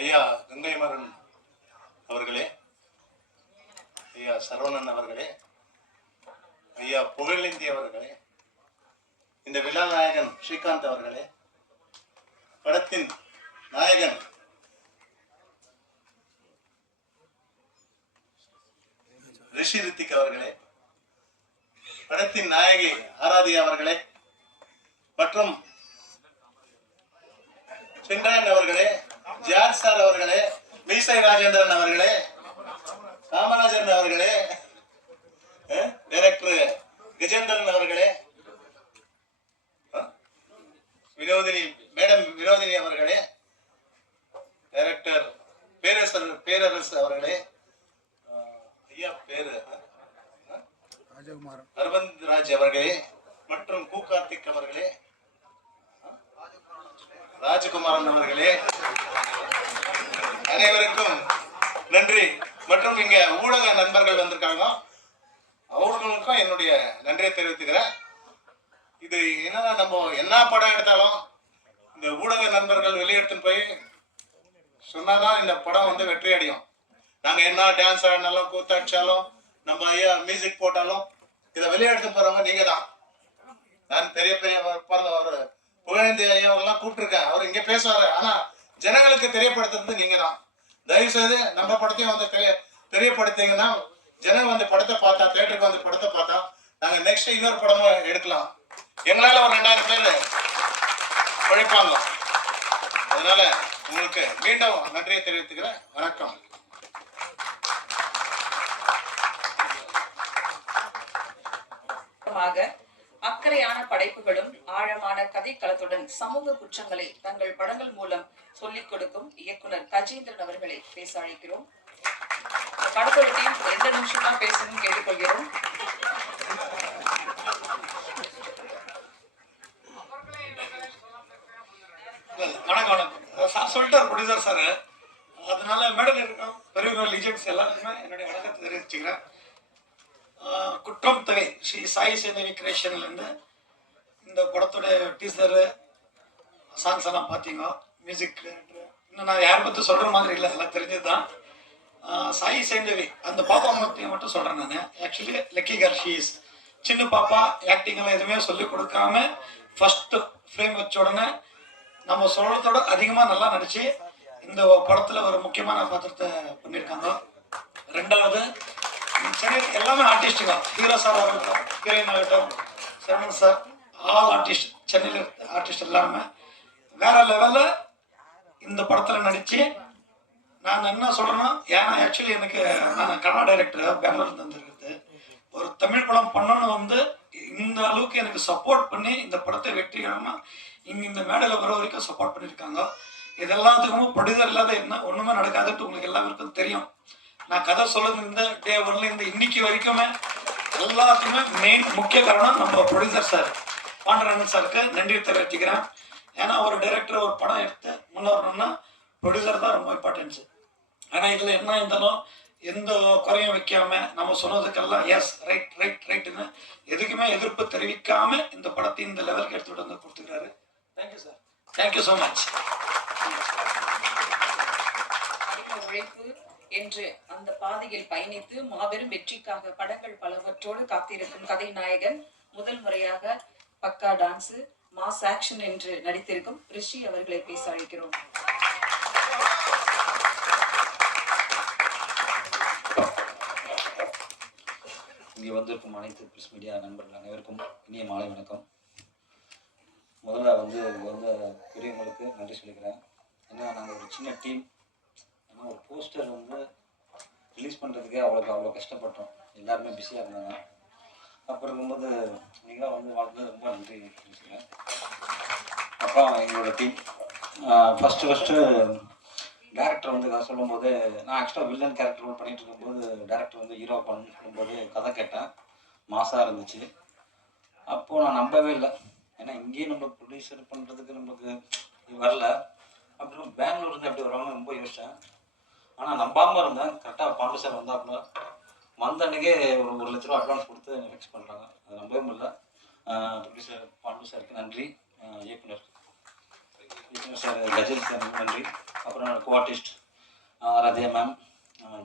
ஐயா கங்கைமரன் அவர்களே, ஐயா சரவணன் அவர்களே, ஐயா புகழேந்தி அவர்களே, இந்த விழா நாயகன் ஸ்ரீகாந்த் அவர்களே, படத்தின் நாயகன் ரிஷி ரித்திக் அவர்களே, படத்தின் நாயகி ஆராதியா அவர்களே மற்றும் சென்றாயன் அவர்களே, ஜார்ஜ் சார் அவர்களே, மீசை ராஜேந்திரன் அவர்களே, காமராஜன் அவர்களே, டைரக்டர் கஜேந்திரன் அவர்களே, வினோதினி மேடம் வினோதினி அவர்களே, டைரக்டர் பேரரசு அவர்களே, ஐயா பேரு அரவிந்த் ராஜ் அவர்களே மற்றும் கு கார்த்திக் அவர்களே, ராஜகுமாரன் அவர்களே, அனைவருக்கும் நன்றி. மற்றும் இங்க ஊடக நண்பர்கள் வந்திருக்காங்க, அவர்களுக்கும் என்னுடைய நன்றியை தெரிவித்துக்கிறேன். இது என்னன்னா, நம்ம என்ன படம் எடுத்தாலும் இந்த ஊடக நண்பர்கள் வெளியெடுத்துன்னு போய் சொன்னாதான் இந்த படம் வந்து வெற்றி அடையும். நாங்க என்ன டான்ஸ் ஆடினாலும் கூத்தாடிச்சாலும் நம்ம ஐயா மியூசிக் போட்டாலும் இதை வெளியெடுத்து போறவங்க நீங்க தான். நான் பெரிய பெரிய ஒரு புகழேந்தி ஐயாவெல்லாம் கூப்பிட்டுருக்கேன், அவர் இங்க பேசுவாரு. ஆனா ஜனங்களுக்கு தெரியப்படுத்துறது நீங்க தான். தயவு செய்து நம்ம படத்தையும் வந்து தெரியப்படுத்தீங்கன்னா ஜனங்க வந்து படத்தை பார்த்தா, தியேட்டருக்கு வந்து படத்தை பார்த்தா நாங்க நெக்ஸ்ட் இன்னொரு படமும் எடுக்கலாம். எங்களால ஒரு 2000 பேர் உழைப்பாங்க. அதனால உங்களுக்கு மீண்டும் நன்றியை தெரிவித்துக்கிறேன். வணக்கம். அக்கறையான படைப்புகளும் ஆழமான கதைக்களத்துடன் சமூக குற்றங்களை தங்கள் படங்கள் மூலம் சொல்லிக் கொடுக்கும் இயக்குனர் கஜேந்திரன் அவர்களை பேச அழைக்கிறோம். படத்தோட டீம் 2 நிமிஷம் தான் பேசணும்னு கேட்டுக்கொள்கிறோம். வணக்கம். சொல்லிட்டார் ப்ரொடியூசர் சார், அதனால மேடல் இருக்கோம் பெரிய லீஜெண்ட்ஸ் எல்லாருக்குமே என்னுடைய வணக்கத்தை தெரிவிச்சுக்கிறேன். குற்றம் தவை ஸ்ரீ சாய் சேந்தவி கிரியேஷன்லேருந்து இந்த படத்தோட டீசரு சாங்ஸ் எல்லாம் பார்த்தீங்க. மியூசிக் டைரக்டர் இன்னும் நான் யாரை பற்றி சொல்கிற மாதிரி இல்லை, எல்லாம் தெரிஞ்சது தான். சாய் சேந்தவி அந்த பாப்பா மட்டும் சொல்கிறேன் நான். Actually lucky girl she is. சின்ன பாப்பா ஆக்டிங்கெல்லாம் எதுவுமே சொல்லிக் கொடுக்காம ஃபஸ்ட்டு ஃப்ரேம் வச்ச உடனே நம்ம சொல்கிறதோட அதிகமாக நல்லா நடிச்சு இந்த படத்தில் ஒரு முக்கியமான பாத்திரத்தை பண்ணியிருக்காங்க. ரெண்டாவது சென்னையில் எல்லாமே ஆர்டிஸ்ட்டுங்க, ஹீரோ சார் ஆகட்டும், ஹீரோயின் ஆகட்டும், சரவணன் சார், ஆல் ஆர்டிஸ்ட், சென்னையில் ஆர்டிஸ்ட் எல்லாருமே வேற லெவலில் இந்த படத்தில் நடித்து நான் என்ன சொல்கிறேன்னா, ஏன்னா ஆக்சுவலி எனக்கு நான் கன்னட டைரக்டர் பெங்களூர்ல வந்துருக்குது. ஒரு தமிழ் படம் பண்ணணும்னு வந்து இந்த அளவுக்கு எனக்கு சப்போர்ட் பண்ணி இந்த படத்தை வெற்றிகரமாக இங்கே இந்த மேடையில் வர வரைக்கும் சப்போர்ட் பண்ணியிருக்காங்க. இது எல்லாத்துக்கும் ப்ரொடியூசர் இல்லாத என்ன ஒன்றுமே நடக்காதுன்ட்டு உங்களுக்கு எல்லாருக்கும் தெரியும். நான் கதை சொல்லுறது இந்த டே 1லேருந்து இன்னைக்கு வரைக்குமே எல்லாத்துக்குமே மெயின் முக்கிய காரணம் நம்ம ப்ரொடியூசர் சார் பாண்டரங்கன் சாருக்கு நன்றி தெரிவிச்சுக்கிறேன். ஏன்னா ஒரு டைரக்டர் ஒரு படம் எடுத்து முன்னேறணும்னா ப்ரொடியூசர் தான் ரொம்ப இம்பார்ட்டன்ஸு. ஆனால் இதில் என்ன இருந்தாலும் எந்த குறையும் வைக்காம நம்ம சொன்னதுக்கெல்லாம் எஸ் ரைட் ரைட் ரைட்டுன்னு எதுக்குமே எதிர்ப்பு தெரிவிக்காம இந்த படத்தை இந்த லெவலுக்கு எடுத்துகிட்டு வந்து கொடுத்துக்கிறாரு. Thank you sir, thank you so much. உழைப்பு என்று அந்த பாதையில் பயணித்து மாபெரும் வெற்றிக்காக படங்கள் பலவற்றோடு காத்திருக்கும் கதை நாயகன், முதல் முறையாக பக்கா டான்ஸ் மாஸ் ஆக்ஷன் என்று நடித்திருக்கும் ரிஷி அவர்களை பேச அழைக்கிறோம். இங்கே வந்திருக்கும் அனைத்து பிரஸ் மீடியா நண்பர்கள் அனைவருக்கும் இனிய மாலை வணக்கம். முதல்ல வந்து பெரியவங்களுக்கு நன்றி சொல்லிக்கிறேன். ஏன்னா நாங்கள் ஒரு சின்ன டீம், ஆனால் ஒரு போஸ்டர் வந்து ரிலீஸ் பண்ணுறதுக்கே அவ்வளோ கஷ்டப்பட்டோம். எல்லாருமே பிஸியாக இருந்தாங்க. அப்புறம் இருக்கும்போது நீங்களாம் வந்து வாழ்ந்து ரொம்ப நன்றி பேசுகிறேன். அப்புறம் எங்களோட டீம் ஃபஸ்ட்டு டேரக்டர் வந்து கதை சொல்லும்போது, நான் ஆக்சுவலாக வில்லன் கேரக்டர் பண்ணிகிட்டு இருக்கும்போது டேரக்டர் வந்து ஹீரோ பண்ணு சொல்லும்போது கதை கேட்டேன், மாசாக இருந்துச்சு. அப்போது நான் நம்பவே இல்லை. ஏன்னா இங்கேயும் நம்ம ப்ரொடியூசர் பண்ணுறதுக்கு நமக்கு வரல. அப்புறம் பெங்களூர்லேருந்து எப்படி வருவாங்கன்னு ரொம்ப யோசித்தேன். ஆனால் நம்பாமல் இருந்தேன். கரெக்டாக பாண்டு சார் வந்தாப்புல வந்த அன்றைக்கே ஒரு 1 லட்ச ரூபா அட்வான்ஸ் கொடுத்து ஃபிக்ஸ் பண்ணுறாங்க. அது நம்பவே முடியல. ப்ரொடியூசர் பாண்டு சாருக்கு நன்றி, இயக்குனர் சார் கஜேந்திரன் சார் நன்றி. அப்புறம் என்னோட co-artist Aradhya ma'am,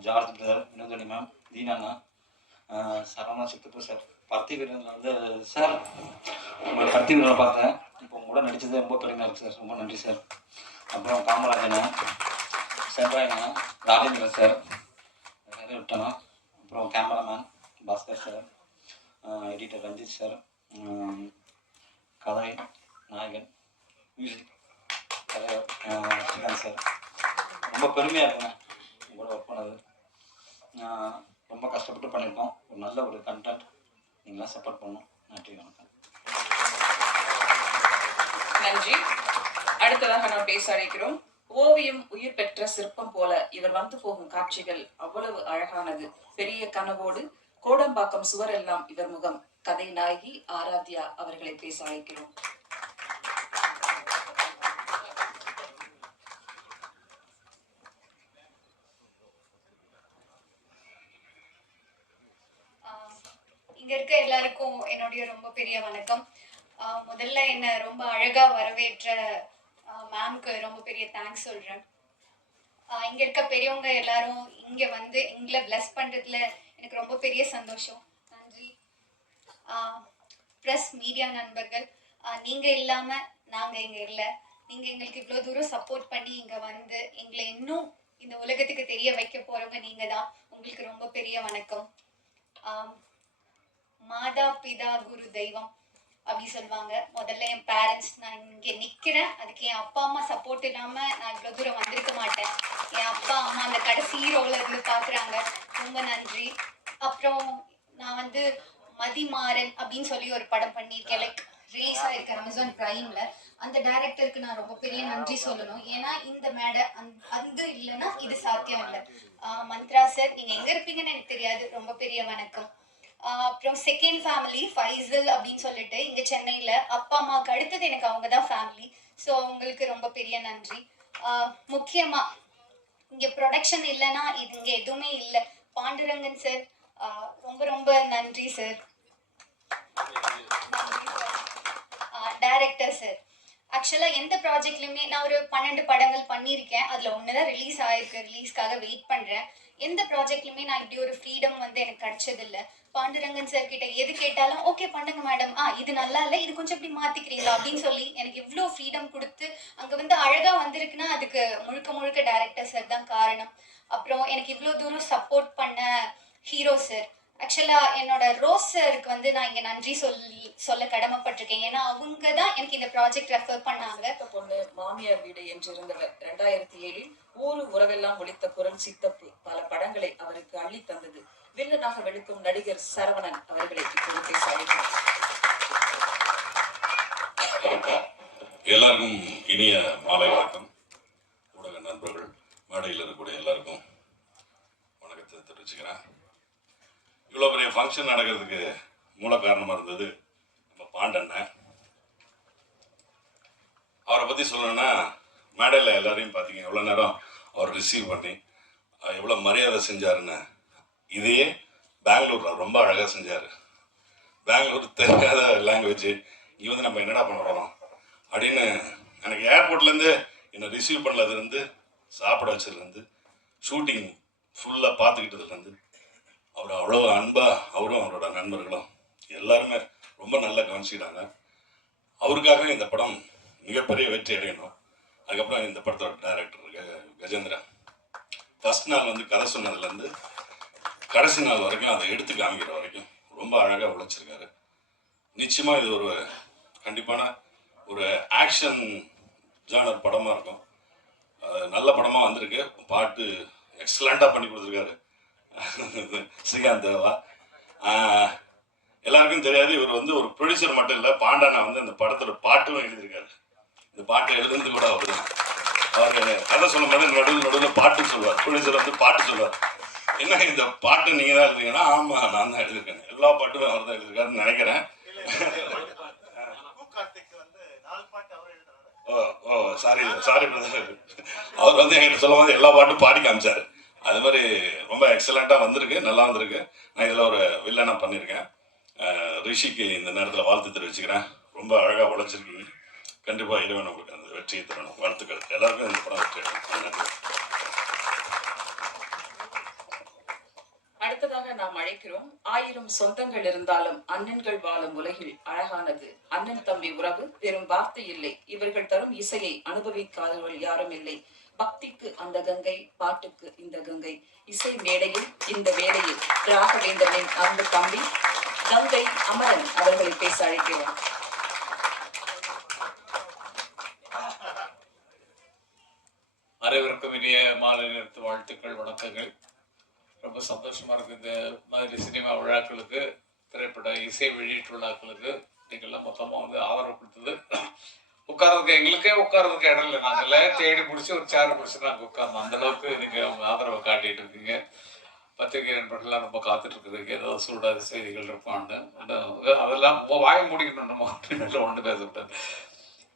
George brother, Vinodhini ma'am, தீனாண்ணா, சரவணா சித்தப்பு சார், பருத்தி வீரன் வந்து சார் உங்களோட பருத்தி வீரனை பார்த்தேன், இப்போ உங்க கூட நடித்தது ரொம்ப பெருமையாக இருக்குது சார், ரொம்ப நன்றி சார். அப்புறம் காமராஜனா, சென்ட்ராயனா, ராஜேந்திரன் சார், நிறைய விட்டனா, அப்புறம் cameraman Bhaskar sir, editor Ranjith sir, கதை நாயகன், மியூசிக் தலைவர் ஸ்ரீகாந்த் சார். ரொம்ப பெருமையாக இருக்குங்க உங்களோட ஒர்க் பண்ணது. ரொம்ப கஷ்டப்பட்டு பண்ணியிருக்கோம். ஒரு நல்ல ஒரு கண்டென்ட் நீங்களாம் சப்போர்ட் பண்ணணும். நன்றி, வணக்கம். நன்றி. அடுத்ததாக நாம் பேச அழைக்கிறோம். ஓவியம் உயிர் பெற்ற சிற்பம் போல இவர் வந்து போகும் காட்சிகள் அவ்வளவு அழகானது. பெரிய கனவோடு கோடம்பாக்கம் சுவரெல்லாம் இவர் முகம். கதை நாயகி ஆராத்யா அவர்களை பேச அழைக்கிறோம். இங்க இருக்க எல்லாருக்கும் என்னுடைய ரொம்ப பெரிய வணக்கம். முதல்ல என்ன ரொம்ப அழகா வரவேற்ற மேம்க்கு ரொம்ப பெரிய தேங்க்ஸ் சொல்றேன். இங்க இருக்க பெரியவங்க எல்லாரும் இங்க வந்து எங்களை பிளஸ் பண்றதுல எனக்கு ரொம்ப பெரிய சந்தோஷம். நன்றி. ப்ரெஸ் மீடியா நண்பர்கள், நீங்க இல்லாம நாங்க இங்க இல்லை. நீங்க எங்களுக்கு இவ்வளவு தூரம் சப்போர்ட் பண்ணி இங்க வந்து எங்களை இன்னும் இந்த உலகத்துக்கு தெரிய வைக்க போறவங்க நீங்க தான். உங்களுக்கு ரொம்ப பெரிய வணக்கம். மாதா பிதா குரு தெய்வம் அப்படி சொல்லுவாங்க. முதல்ல என் பேரண்ட்ஸ், நான் இங்க நிக்கிறேன், அதுக்கு என் அப்பா அம்மா சப்போர்ட் இல்லாம நான் இவ்வளவு தூரம் வந்திருக்க மாட்டேன். என் அப்பா அம்மா அந்த கடைசி ரோல இருந்து பாக்குறாங்க, ரொம்ப நன்றி. அப்புறம் நான் வந்து மதிமாறன் அப்படின்னு சொல்லி ஒரு படம் பண்ணியிருக்கேன், லைக் ரிலீஸ் ஆயிருக்கு அமேசான் பிரைம்ல. அந்த டைரக்டருக்கு நான் ரொம்ப பெரிய நன்றி சொல்லணும். ஏன்னா இந்த மேடை அது இல்லைன்னா இது சாத்தியம் இல்லை. மந்த்ரா சார், நீங்க எங்க இருப்பீங்கன்னு எனக்கு தெரியாது, ரொம்ப பெரிய வணக்கம். அப்புறம் செகண்ட் ஃபேமிலி ஃபைசல் அப்படின்னு சொல்லிட்டு இங்க சென்னையில அப்பா அம்மாவுக்கு அடுத்தது எனக்கு அவங்க தான் ஃபேமிலி. ஸோ அவங்களுக்கு ரொம்ப பெரிய நன்றி. முக்கியமா இங்க ப்ரொடக்ஷன் இல்லைன்னா இது இங்க எதுவுமே இல்லை. பாண்டுரங்கன் சார், ரொம்ப ரொம்ப நன்றி சார். டைரக்டர் சார், ஆக்சுவலா எந்த ப்ராஜெக்ட்லயுமே நான் ஒரு 12 படங்கள் பண்ணியிருக்கேன். அதுல ஒண்ணுதான் ரிலீஸ் ஆயிருக்கு, ரிலீஸ்க்காக வெயிட் பண்றேன். எந்த ப்ராஜெக்ட்லயுமே நான் இப்படி ஒரு ஃப்ரீடம் வந்து எனக்கு கிடைச்சது இல்லை. பாண்டுரங்கன் சார் கிட்ட எது கேட்டாலும் ஓகே பண்ணுங்க மேடம், இது நல்லா இல்லை, இது கொஞ்சம் இப்படி மாத்திக்கிறீங்களா அப்படின்னு சொல்லி எனக்கு இவ்வளோ ஃப்ரீடம் கொடுத்து அங்க வந்து அழகா வந்திருக்குன்னா அதுக்கு முழுக்க முழுக்க டைரக்டர் சார் தான் காரணம். அப்புறம் எனக்கு இவ்வளோ தூரம் சப்போர்ட் பண்ண ஹீரோ சார், ஆக்சுவலா என்னோட ரோஸ் சாருக்கு வந்து நான் இங்க நன்றி சொல்ல கடமைப்பட்டிருக்கேன். ஏன்னா அவங்க தான் எனக்கு இந்த ப்ராஜெக்ட் ரெஃபர் பண்ணாங்க. பொண்ணு மாமியார் வீடு என்றிருந்தவர் 2007 ஊரு உறவெல்லாம் ஒலித்த குரல் சித்தப்பு பல படங்களை அவருக்கு அள்ளி தந்தது. வில்லனாக வெளுக்கும் நடிகர் சரவணன் அவர்களை இப்போது பேச அழைக்கிறோம். எல்லாருக்கும் இனிய மாலை வணக்கம். ஊடக நண்பர்கள், மேடையில் இருக்கக்கூடிய எல்லாருக்கும் வணக்கத்தை தெரிவிச்சுக்கிறேன். இவ்வளோ பெரிய ஃபங்க்ஷன் நடக்கிறதுக்கு மூல காரணமாக இருந்தது நம்ம பாண்டண்ணன். அவரை பற்றி சொல்லணும்னா, மேடையில் எல்லாரையும் பார்த்தீங்க எவ்வளோ நேரம் அவர் ரிசீவ் பண்ணி எவ்வளோ மரியாதை செஞ்சாருன்னு. இதையே பெங்களூரில் ரொம்ப அழகாக செஞ்சார். பெங்களூர் தெரியாத லாங்குவேஜ், இங்கே வந்து நம்ம என்னடா பண்ண போகிறோம் அப்படின்னு எனக்கு ஏர்போர்ட்லேருந்து என்னை ரிசீவ் பண்ணதுலேருந்து, சாப்பிட வச்சதுலேருந்து, ஷூட்டிங் ஃபுல்லாக பார்த்துக்கிட்டதுலேருந்து அவர் அவ்வளோ அன்பாக அவரும் அவரோட நண்பர்களும் எல்லாருமே ரொம்ப நல்லா கவனிச்சிக்கிட்டாங்க. அவருக்காக இந்த படம் மிகப்பெரிய வெற்றி அடையணும். அதுக்கப்புறம் இந்த படத்தோட டைரக்டர் கஜேந்திரன் ஃபர்ஸ்ட் நாள் வந்து கதை சொன்னதுலேருந்து கடைசி நாள் வரைக்கும் அதை எடுத்து காமிக்கிற வரைக்கும் ரொம்ப அழகாக உழைச்சிருக்காரு. நிச்சயமாக இது ஒரு கண்டிப்பான ஒரு ஆக்ஷன் ஜானர் படமாக இருக்கும். நல்ல படமாக வந்திருக்கு. பாட்டு எக்ஸலண்ட்டாக பண்ணி கொடுத்துருக்காரு ஸ்ரீகாந்த் தேவா. எல்லாருக்கும் தெரியாது, இவர் வந்து ஒரு ப்ரொடியூசர் மட்டும் இல்லை, பாண்டானா வந்து அந்த படத்தோட பாட்டும் எழுதியிருக்காரு. இந்த பாட்டு எழுதுனது கூட அவர் தான். அவர் கதை சொல்லும் போது நடுவில் பாட்டு சொல்லுவார். ப்ரொடியூசர் வந்து பாட்டு சொல்லுவார். என்ன இந்த பாட்டு நீங்கள் தான் எழுதுறீங்கன்னா, ஆமாம் நான் தான் எழுதியிருக்கேன். எல்லா பாட்டுமே அவர் தான் எழுதியிருக்காருன்னு நினைக்கிறேன். ஓ சாரி பிரதர். அவர் வந்து என்கிட்ட சொல்லும் போது எல்லா பாட்டும் பாடி காமிச்சார். அது மாதிரி ரொம்ப எக்ஸலண்ட்டாக வந்திருக்கு, நல்லா வந்திருக்கு. நான் இதில் ஒரு வில்லனாக பண்ணியிருக்கேன். ரிஷிக்கு இந்த நேரத்தில் வாழ்த்து தெரிவிச்சுக்கிறேன். ரொம்ப அழகாக உழைச்சிருக்கீங்க. கண்டிப்பாக இறைவன் உங்களுக்கு அந்த வெற்றியை தரணும். வாழ்த்துக்கள். எல்லாருக்கும் இந்த படம் வெற்றி அடையணும். நன்றி. அடுத்ததாக நாம் அழைக்கிறோம். 1000 சொந்தங்கள் இருந்தாலும் அண்ணன்கள் வாழும் உலகில் அழகானது அண்ணன் தம்பி உறவு. பெரும் வார்த்தை இல்லை, இவர்கள் தரும் இசையை அனுபவிக்காதவர்கள் யாரும் இல்லை. பக்திக்கு அந்த கங்கை, பாட்டுக்கு இந்த கங்கை. இசை மேடையில் இந்த வேளையில் ராகவேந்திரனின் அன்பு தம்பி கங்கை அமரன் அவர்களை பேச அழைக்கிறோம். அனைவருக்கும் இனிய மாலை நேரத்து வாழ்த்துக்கள், வணக்கங்கள். ரொம்ப சந்தோஷமா இருக்கு இந்த மாதிரி சினிமா விழாக்களுக்கு, திரைப்பட இசை வெளியீட்டு விழாக்களுக்கு நீங்கள்லாம் மொத்தமாக வந்து ஆதரவு கொடுத்தது. உட்கார்றதுக்கு எங்களுக்கே உட்கார்றதுக்கு இடம் இல்லை, நாங்கள்லாம் தேடி பிடிச்சி ஒரு சேர் பிடிச்சி நாங்கள் உட்கார்ந்தோம். அந்த அளவுக்கு நீங்கள் அவங்க ஆதரவை காட்டிட்டு இருக்கீங்க. பத்திரிகை நண்பர்கள்லாம் ரொம்ப காத்துட்டு இருக்குதுக்கு ஏதாவது சூடாத செய்திகள் இருப்பான்னு. அதெல்லாம் வாய் மூடிக்கணும், நம்ம ஒன்று பேசக்கூடாது.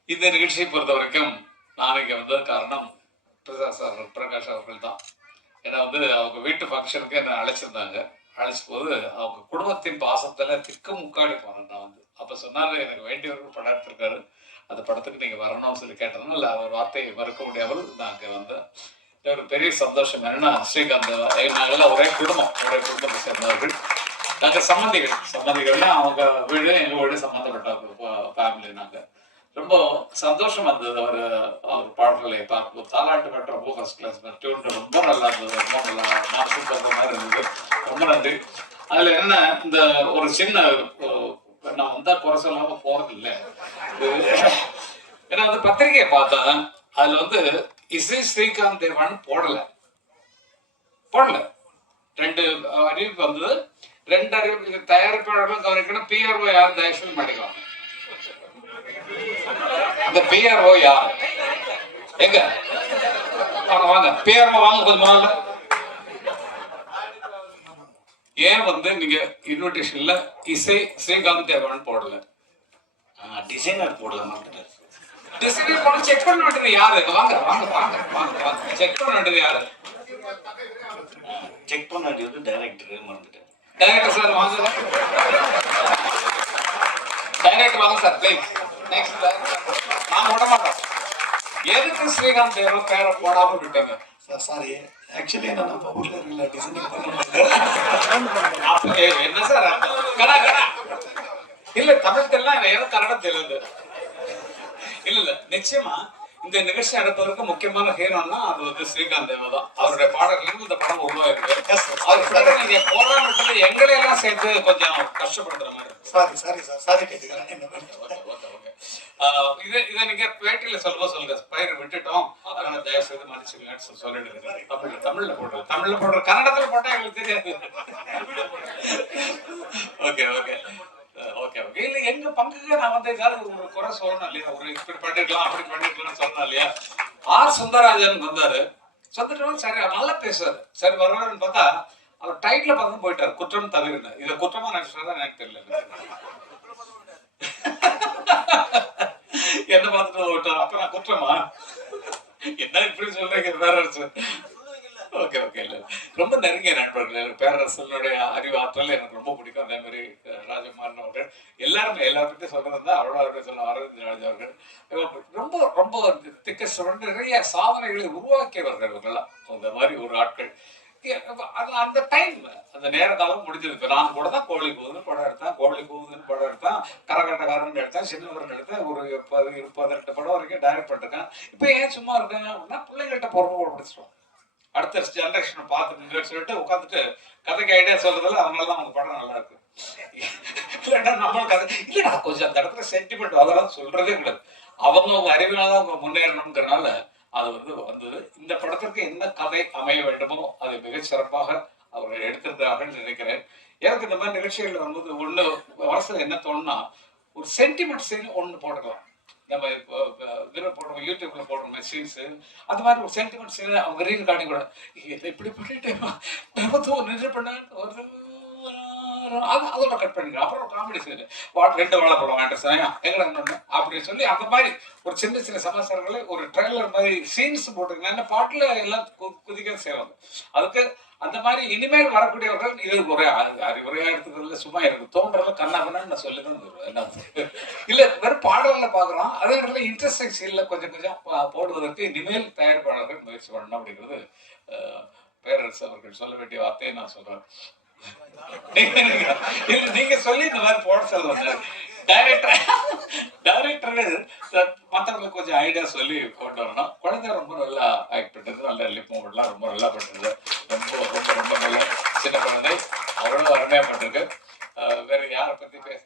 இந்த நிகழ்ச்சியை பொறுத்த வரைக்கும் நான் இங்கே வந்தது காரணம் பிரகாஷ் அவர்கள் தான். ஏன்னா வந்து அவங்க வீட்டு ஃபங்க்ஷனுக்கு என்னை அழைச்சிருந்தாங்க. அழைச்ச போது அவங்க குடும்பத்தின் பாசத்தில் திக்கு முக்காடி போனேன் நான் வந்து. அப்போ சொன்னார், எனக்கு வேண்டியவர்கள் படம் எடுத்திருக்காரு, அந்த படத்துக்கு நீங்கள் வரணும்னு சொல்லி கேட்டதுனால இல்லை, அவர் வார்த்தையை மறுக்க முடியாமல் நான் அங்கே வந்தேன். ஒரு பெரிய சந்தோஷம் என்னன்னா, ஸ்ரீகாந்த் நாங்கள்லாம் ஒரே குடும்பத்தை சேர்ந்தவர்கள். நாங்கள் சம்மந்திகள்னா அவங்க வீடு எங்கள் வீடு சம்மந்தப்பட்ட ஃபேமிலி. நாங்கள் ரொம்ப சந்தோஷம் வந்தது அவர் பாடல்களை பார்க்கும்போது. தாலாட்டு கட்டுறப்போ ஃபர்ஸ்ட் கிளாஸ் டியூன் ரொம்ப நல்லா இருந்தது, ரொம்ப நல்லா மனசு தகுந்த மாதிரி இருந்தது. ரொம்ப நன்றி. அதில் என்ன, இந்த ஒரு சின்ன நான் வந்தால் குறை சொல்லாமல் போகிறது இல்லை. ஏன்னா அந்த பத்திரிகையை பார்த்தேன், அதில் வந்து இசை ஸ்ரீகாந்த் தேவான்னு போடலை. 2 அறிவிப்பு வந்தது. 2 அறிவிப்பு தயாரிப்பாளர்களும் கவனிக்கணும். பிஆர்ஓ யாரும் தயவுசெய்து பண்ணிக்குவாங்க. அந்த பிஆர்ஓ யார்? எங்க வாங்க பிஆர்ஓ வாங்க கொஞ்சம் முன்னால. ஏன் வந்து நீங்க இன்விடேஷன்ல இசை ஸ்ரீகாந்த் தேவான்னு போடல? டிசைனர் போடலாம். டிசைனர் போட செக் பண்ண வேண்டியது யாரு? வாங்க வாங்க வாங்க வாங்க வாங்க செக் பண்ண வேண்டியது யாரு? செக் பண்ண வேண்டியது டைரக்டர். மறந்துட்டேன். டைரக்டர் சார் வாங்க. டைரக்டர் வாங்க சார் ப்ளீஸ். நெக்ஸ்ட் நான் விட மாட்டேன். எதுக்கு ஸ்ரீகாந்த் தேவ பேரை போடாம விட்டீங்க? சாரி, ஆக்சுவலி நான் நம்ம ஊர்ல இருக்கல டிசைனிங் பண்ண என்ன சார் கடா இல்ல தமிழ் தெரியல, ஏதோ கன்னடம் தெரியுது. இல்ல நிச்சயமா இந்த நிகழ்ச்சி நடப்பதற்கு முக்கியமான ஹீரோன்னா அது வந்து ஸ்ரீகாந்த் தேவா தான். அவருடைய பாடல்கள் இந்த படம் உருவாயிருக்கு. அவர் நீங்க போராட்டத்துல எங்களை எல்லாம் சேர்த்து கொஞ்சம் கஷ்டப்படுத்துற மாதிரி. சாரி கேட்டுக்கிறேன். இதை நீங்க பேட்டியில சொல்லுங்க. பயிர் விட்டுட்டோம், அதனால தயவு செய்து மன்னிச்சுங்கன்னு சொல்லிடுங்க. தமிழ்ல போடுற கன்னடத்துல போட்டா எங்களுக்கு தெரியாது. ஓகே இல்ல எங்க பங்குக்கு நான் வந்து ஏதாவது ஒரு குறை சொல்லணும் இல்லையா? ஒரு இப்படி பண்ணிருக்கலாம் அப்படி பண்ணிருக்கலாம்னு சொன்னா இல்லையா? ஆர் சுந்தரராஜன் வந்தாரு. சொந்தம் சரி நல்லா பேசுவாரு. சரி வருவாருன்னு பார்த்தா அவர் டைட்டில பார்த்து போயிட்டாரு, குற்றம் தவிர. இதை குற்றமா நினைச்சதான் எனக்கு தெரியல. என்ன பார்த்துட்டு போயிட்டார். அப்ப நான் குற்றமா என்ன இப்படி சொல்றீங்க? பேரரசு ஓகே இல்ல ரொம்ப நெருங்கிய நண்பர்கள். பேரரசனுடைய அறிவாற்றல் எனக்கு ரொம்ப பிடிக்கும். அதே மாதிரி ராஜகுமாரன் அவர்கள் எல்லாருமே சொல்றது தான் அவ்வளோ சொல்ல அரவிந்த் ராஜ் அவர்கள் ரொம்ப ரொம்ப திக்க நிறைய சாதனைகளை உருவாக்கியவர்கள் இவங்கெல்லாம். அந்த மாதிரி ஒரு ஆட்கள். அந்த டைம் அந்த நேர காலம் முடிஞ்சது. இப்போ நான் கூட தான் கோழி கூவுதுன்னு படம் எடுத்தேன், கரகாட்டக்காரன் எடுத்தேன், சின்னவரன் எடுத்தேன். ஒரு 18 படம் வரைக்கும் டைரக்ட் பண்ணிருக்கேன். இப்போ ஏன் சும்மா இருக்கேன் அப்படின்னா பிள்ளைங்கள்ட்ட பொறுப்பு பிடிச்சிட்டோம். அடுத்த ஜெனரேஷனை பார்த்துட்டு சொல்லிட்டு உட்காந்துட்டு கதைக்கு ஐடியா சொல்றதுல அவங்களாதான் அவங்க படம் நல்லா இருக்கு. இல்லைன்னா நம்ம கதை இல்லைடா கொஞ்சம் அந்த இடத்துல சென்டிமெண்ட் அதெல்லாம் சொல்றதே கிடையாது. அவங்க அறிவினால அவங்க முன்னேறணுங்கிறனால அது வந்தது. இந்த படத்திற்கு என்ன கதை அமைய வேண்டுமோ அதை மிகச் சிறப்பாக அவர்கள் எடுத்திருந்தார்கள் நினைக்கிறேன். எனக்கு இந்த மாதிரி நிகழ்ச்சிகள் வரும்போது ஒண்ணு வருஷம் என்ன தோணுன்னா, ஒரு சென்டிமெண்ட் சீன் ஒண்ணு போட்டுக்கலாம். நம்ம இதில் போடுறோம், யூடியூப்ல போடுறோம் சீன்ஸ். அது மாதிரி ஒரு சென்டிமெண்ட் சீன் அவங்க ரீல் காட்டி கூட இதை இப்படி பண்ணிட்டு நின்று பண்ண அதோட கட் பண்ணிக்கிறேன். அப்புறம் காமெடி செய்யுது, 2 வாழைப்பழம் வாங்கிட்டு சார் எங்களை அப்படின்னு சொல்லி அந்த மாதிரி ஒரு சின்ன சின்ன சமாச்சாரங்களை ஒரு ட்ரெய்லர் மாதிரி சீன்ஸ் போட்டுருக்கேன். ஏன்னா பாட்டில் எல்லாம் குதிக்க செய்வாங்க. அதுக்கு அந்த மாதிரி இனிமேல் வரக்கூடியவர்கள் இது ஒரு அறிவுரையா எடுத்துக்கிறதுல சும்மா எனக்கு தோன்றதுல கண்ணாபண்ணு நான் சொல்லி தான் தருவேன். என்ன இல்லை வெறும் பாடல்களை பார்க்குறோம், அதே இடத்துல இன்ட்ரெஸ்டிங் சீனில் கொஞ்சம் கொஞ்சம் போடுவதற்கு இனிமேல் தயாரிப்பாளர்கள் முயற்சி பண்ணணும் அப்படிங்கிறது பேரரசு அவர்கள் சொல்ல வேண்டிய வார்த்தையை நான் சொல்றேன். நீங்க சொல்லி இந்த மாதிரி போட சொல்லுவாங்க டைரக்டர் மற்றவங்களுக்கு கொஞ்சம் ஐடியா சொல்லி கொண்டு வரணும். குழந்தை ரொம்ப நல்லா ஆக்ட் பண்ணுறது, நல்ல லிப் மூமெண்ட்லாம் ரொம்ப நல்லா பண்ணுறது, ரொம்ப ரொம்ப ரொம்ப நல்ல சின்ன குழந்தை, அவ்வளோ அருமையா பண்ணிருக்கு. வேற யாரை பத்தி பேச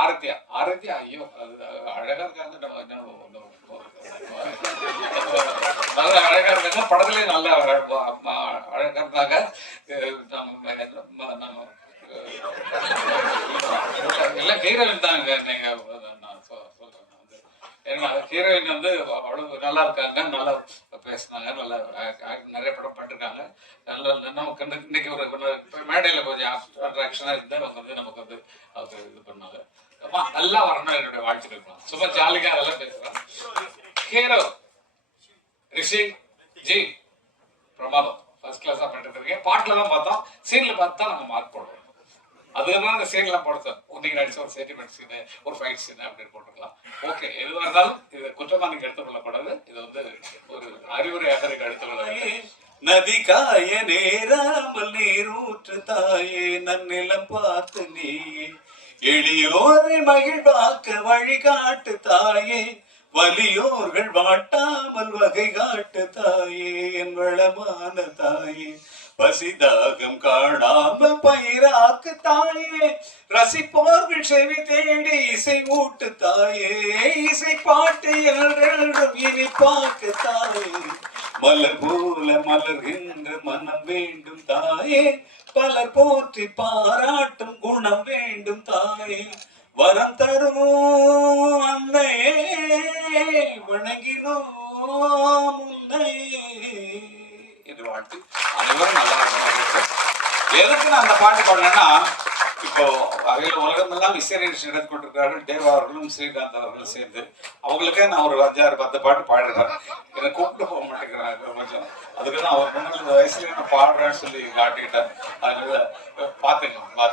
ஆரத்தியா ஐயோ அது அழகா இருக்காங்க. நல்லா அழகா இருக்காங்க, படத்துலயும் நல்லா அழகா இருந்தாங்க. நம்ம எல்லாம் ஹீரோயின் தாங்க. நீங்க நான் சொல்றேன் வந்து ஏன்னா ஹீரோயின் வந்து அவ்வளவு நல்லா இருக்காங்க, நல்லா பேசினாங்க, நல்லா நிறைய படம் பண்ணிருக்காங்க. நல்லா நமக்கு இன்னைக்கு ஒரு மேடையில கொஞ்சம் அட்ராக்ஷனா இருந்து அவங்க வந்து நமக்கு வந்து அவங்க இது பண்ணாங்க. நல்லா வரணும் என்னுடைய வாழ்த்துக்கள். சும்மா ஜாலிக்கா அதெல்லாம் பேசுறேன். ஹீரோ ரிஷி ஜி பிரமாதம், ஃபர்ஸ்ட் கிளாஸா பண்ணிட்டு இருக்கேன். பாட்டுல தான் பார்த்தோம், சீன்ல பார்த்து தான் நாங்கள் மார்க் போடுறோம். அதுதான் அந்த சீன்லாம் போடுறோம். நீங்க நடிச்ச ஒரு சென்டிமெண்ட் சீனு, ஒரு ஃபைட் சீனு அப்படின்னு போட்டுக்கலாம். ஓகே, எதுவாக இருந்தாலும் இது குற்றமா நீங்க எடுத்துக்கொள்ளக்கூடாது. இது வந்து ஒரு அறிவுரையாக நீங்க எடுத்துக்கொள்ள. நதி காய நேராமல் நீரூற்று தாயே, நன்னிலம் பார்த்து நீயே, எளியோரை மகிழ்வாக்க வழிகாட்டு தாயே, வலியோர்கள் வாட்டாமல் வகை காட்டு தாயே, என் வளமான தாயே, பசிதாகம் காணாமல் பயிராக்கு தாயே, ரசிப்போர்கள் செவி தேடி இசை ஊட்டு தாயே, இசை பாட்டு என்றும் இனிப்பாக்கு தாயே, மலர் போல மலர்கின்ற மனம் வேண்டும் தாயே, பலர் போற்றி பாராட்டும் குணம் வேண்டும் தாயே, வரம் தரும் அன்னையே வணங்கினோம் உன்னையே என்று வாழ்த்து. அனைவரும் நல்லா இருக்கு. எதுக்கு நான் அந்த பாட்டு பாடினேன்னா, இப்போ அவையில் உலகமெல்லாம் இசை நிகழ்ச்சி நடத்தி கொண்டிருக்கிறார்கள். தேவா அவர்களும் ஸ்ரீகாந்த் அவர்களும் சேர்ந்து அவங்களுக்கே நான் ஒரு 5-6-10 பாட்டு பாடுறேன். என்னை கூப்பிட்டு போக மாட்டேங்கிறாங்க கொஞ்சம். அதுக்கு தான் அவர் முன்னாடி இந்த வயசுல நான் பாடுறேன்னு சொல்லி காட்டிக்கிட்டேன். அதனால பாத்துக்கம்மா.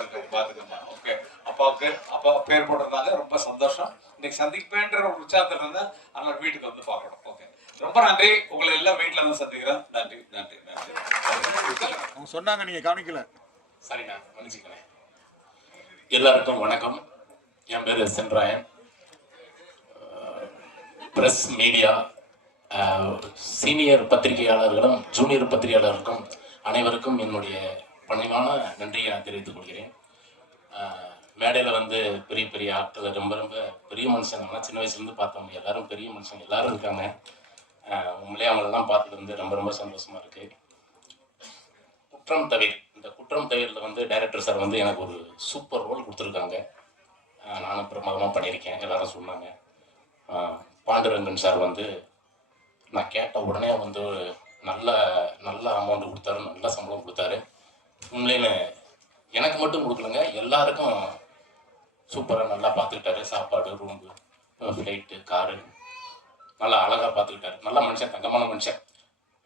ஓகே, அப்பா பேர் போட்டிருந்தாங்க, ரொம்ப சந்தோஷம். இன்னைக்கு சந்திப்பேன்ற ஒரு உற்சாகத்தில் இருந்தேன். அதனால வீட்டுக்கு வந்து பார்க்கணும். ஓகே, ரொம்ப நன்றி. உங்களை எல்லாம் வீட்டில் தான் சந்திக்கிறேன். நன்றி நன்றி நன்றி. அவங்க சொன்னாங்க, நீங்க கவனிக்கல. சரிண்ணா, மன்னிச்சுக்கிறேன். எல்லாருக்கும் வணக்கம். என் பேர் சென்ராயன். பிரஸ் மீடியா சீனியர் பத்திரிகையாளர்களும் ஜூனியர் பத்திரிகையாளர்களுக்கும் அனைவருக்கும் என்னுடைய பணிவான நன்றியை நான் தெரிவித்துக் கொள்கிறேன். மேடையில் வந்து பெரிய பெரிய ஆட்கள், ரொம்ப ரொம்ப பெரிய மனுஷங்க, சின்ன வயசுலேருந்து பார்த்தவங்க எல்லாரும் பெரிய மனுஷங்க எல்லாரும் இருக்காங்க. உண்மையிலே அவங்களெல்லாம் பார்த்தது வந்து ரொம்ப ரொம்ப சந்தோஷமா இருக்கு. குற்றம் தவிர, இந்த குற்றம் தவிரில் வந்து டைரக்டர் சார் வந்து எனக்கு ஒரு சூப்பர் ரோல் கொடுத்துருக்காங்க. நானும் பிரமாதமாக பண்ணியிருக்கேன், எல்லாரும் சொன்னாங்க. பாண்டுரங்கன் சார் வந்து நான் கேட்ட உடனே வந்து நல்ல நல்ல அமௌண்ட் கொடுத்தாரு, நல்ல சம்பளம் கொடுத்தாரு. உண்மையிலே எனக்கு மட்டும் கொடுக்கலங்க, எல்லாருக்கும் சூப்பராக நல்லா பார்த்துக்கிட்டாரு. சாப்பாடு, ரூம்பு, ஃப்ளைட்டு, காரு நல்லா அழகாக பார்த்துக்கிட்டாரு. நல்ல மனுஷன், தங்கமான மனுஷன்.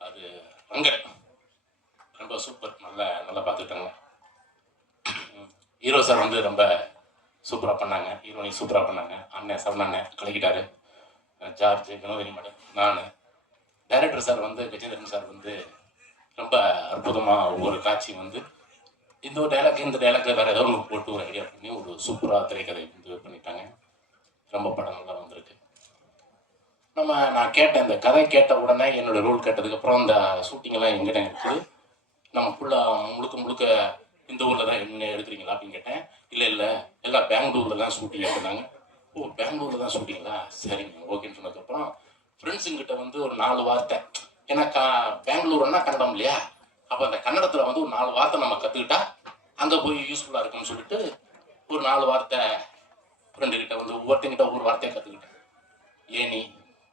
அது அங்கே ரொம்ப சூப்பர், நல்லா பார்த்துக்கிட்டாங்க. ஹீரோ சார் வந்து ரொம்ப சூப்பராக பண்ணாங்க, ஹீரோனி சூப்பராக பண்ணாங்க. அண்ணன் சவண்ணண்ணன் கலக்கிட்டாரு. ஜார்ஜ், வினோதினி மேடம், நான். டைரக்டர் சார் வந்து கஜேந்திரன் சார் வந்து ரொம்ப அற்புதமாக ஒவ்வொரு காட்சி வந்து இந்த ஒரு டைலாக், இந்த டைலாக்ல வேறு ஏதோ ஒன்று போட்டு ஒரு ஐடியா பண்ணி ஒரு சூப்பராக திரைக்கதை வந்து பண்ணிட்டாங்க. ரொம்ப படம் நல்லா வந்திருக்கு. நான் கேட்டேன், இந்த கதை கேட்ட உடனே என்னோடய ரோல் கேட்டதுக்கப்புறம் இந்த ஷூட்டிங்கெல்லாம் எங்கிட்ட இருக்குது, நம்ம ஃபுல்லாக முழுக்க இந்த ஊரில் தான் என்ன எடுக்கிறீங்களா அப்படின்னு கேட்டேன். இல்லை எல்லாம் பெங்களூரில் தான் ஷூட்டிங் எடுத்தாங்க. ஓ, பெங்களூரில் தான் ஷூட்டிங்களா, சரிங்க ஓகேன்னு சொன்னதுக்கப்புறம் ஃப்ரெண்ட்ஸுங்கிட்ட வந்து ஒரு 4 வார்த்தை, ஏன்னா பெங்களூர்னா கன்னடம் இல்லையா, அப்போ அந்த கன்னடத்தில் வந்து ஒரு 4 வார்த்தை நம்ம கற்றுக்கிட்டா அங்கே போய் யூஸ்ஃபுல்லாக இருக்குன்னு சொல்லிட்டு ஒரு 4 வார்த்தை ஃப்ரெண்டுக்கிட்ட வந்து ஒவ்வொருத்தங்கிட்ட ஒவ்வொரு வார்த்தையை கற்றுக்கிட்டேன். ஏனி,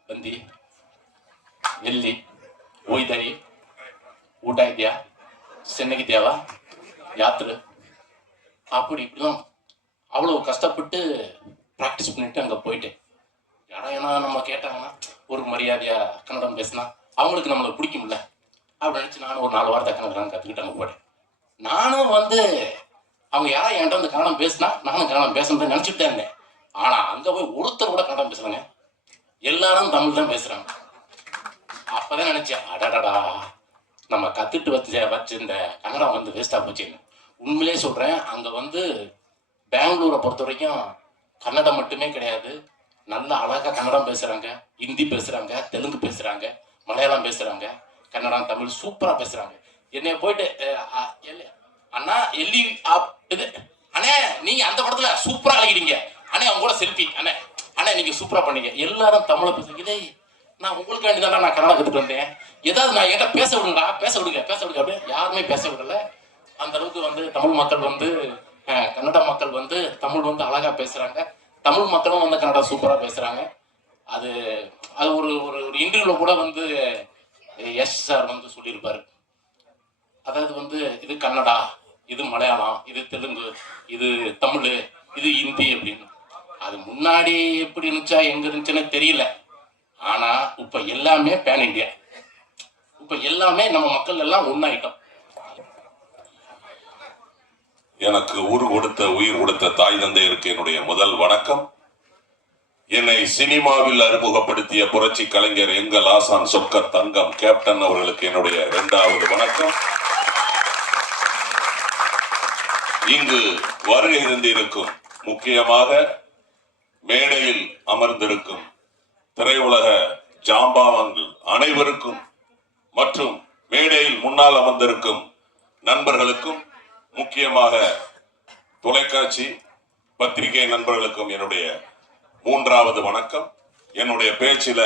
ಬಂದಿ, ಎಲ್ಲಿ, ಒಯ್ದರಿ, ಊಟ ಇದೆಯಾ, ಚೆನ್ನಾಗಿದ್ಯಾವ, ಯಾತ್ರೆ அப்படி இப்படிலாம் அவ்வளோ கஷ்டப்பட்டு ப்ராக்டிஸ் பண்ணிட்டு அங்கே போயிட்டேன். ஏன்னா நம்ம கேட்டாங்கன்னா ஒரு மரியாதையாக கன்னடம் பேசினா அவங்களுக்கு நம்மளை பிடிக்கும்ல அப்படி நினச்சி நானும் ஒரு 4 வாரத்தை கன்னடம் கற்றுக்கிட்டு அங்கே போயிட்டேன். நானும் வந்து அவங்க யாராவது என்கிட்ட வந்து கன்னடம் பேசினா நானும் கன்னடம் பேசணும்னு நினச்சிட்டு தான் இருந்தேன். ஆனால் அங்கே போய் ஒருத்தர் கூட கன்னடம் பேசுகிறாங்க, எல்லாரும் தமிழ் தான் பேசுகிறாங்க. அப்போ தான் நினச்சேன், அடடடா நம்ம கற்றுட்டு வச்சு இந்த கன்னடம் வந்து வேஸ்ட்டாக போச்சுன்னு. உண்மையிலே சொல்கிறேன், அங்கே வந்து பெங்களூரை பொறுத்த வரைக்கும் கன்னடம் மட்டுமே கிடையாது, நல்ல அழகாக கன்னடம் பேசுகிறாங்க, ஹிந்தி பேசுகிறாங்க, தெலுங்கு பேசுகிறாங்க, மலையாளம் பேசுகிறாங்க, கன்னடம் தமிழ் சூப்பராக பேசுகிறாங்க. என்னை போயிட்டு அண்ணா எல்லி இது அண்ணே நீங்கள் அந்த படத்தில் சூப்பராக அழகிடுங்க அண்ணே, அவங்க கூட செல்ஃபி அண்ணே அண்ணே நீங்கள் சூப்பராக பண்ணீங்க, எல்லாரும் தமிழை பேசுங்க. இதே நான் உங்களுக்கு வேண்டி தான் நான் கன்னடம் கற்றுட்டு வந்தேன், ஏதாவது நான் என்கிட்ட பேச விடுங்களா, பேச விடுங்க அப்படியே யாருமே பேச விடலை. அந்த அளவுக்கு வந்து தமிழ் மக்கள் வந்து கன்னட மக்கள் வந்து தமிழ் வந்து அழகாக பேசுகிறாங்க, தமிழ் மக்களும் வந்து கன்னடம் சூப்பராக பேசுகிறாங்க. அது அது ஒரு ஒரு இன்டர்வியூவில் கூட வந்து எஸ் சார் வந்து சொல்லியிருப்பார், அதாவது வந்து இது கன்னடா, இது மலையாளம், இது தெலுங்கு, இது தமிழ், இது ஹிந்தி அப்படின்னு. அது முன்னாடி எப்படி இருந்துச்சா எங்கே இருந்துச்சுன்னு தெரியல. ஆனால் இப்போ எல்லாமே பேன் இண்டியா, இப்போ எல்லாமே நம்ம மக்கள் எல்லாம் ஒன்றாயிட்டோம். எனக்கு ஊர் கொடுத்த உயிர் கொடுத்த தாய் தந்தையருக்கு என்னுடைய முதல் வணக்கம். என்னை சினிமாவில் அறிமுகப்படுத்திய புரட்சி கலைஞர் எங்கள் ஆசான் சொக்கர் தங்கம் கேப்டன் அவர்களுக்கு என்னுடைய 2வது வணக்கம். இங்கு வருகை இருந்திருக்கும், முக்கியமாக மேடையில் அமர்ந்திருக்கும் திரையுலக ஜாம்பாவான்கள் அனைவருக்கும் மற்றும் மேடையில் முன்னால் அமர்ந்திருக்கும் நண்பர்களுக்கும், முக்கியமாக தொலைக்காட்சி பத்திரிகை நண்பர்களுக்கும் என்னுடைய 3வது வணக்கம். என்னுடைய பேச்சில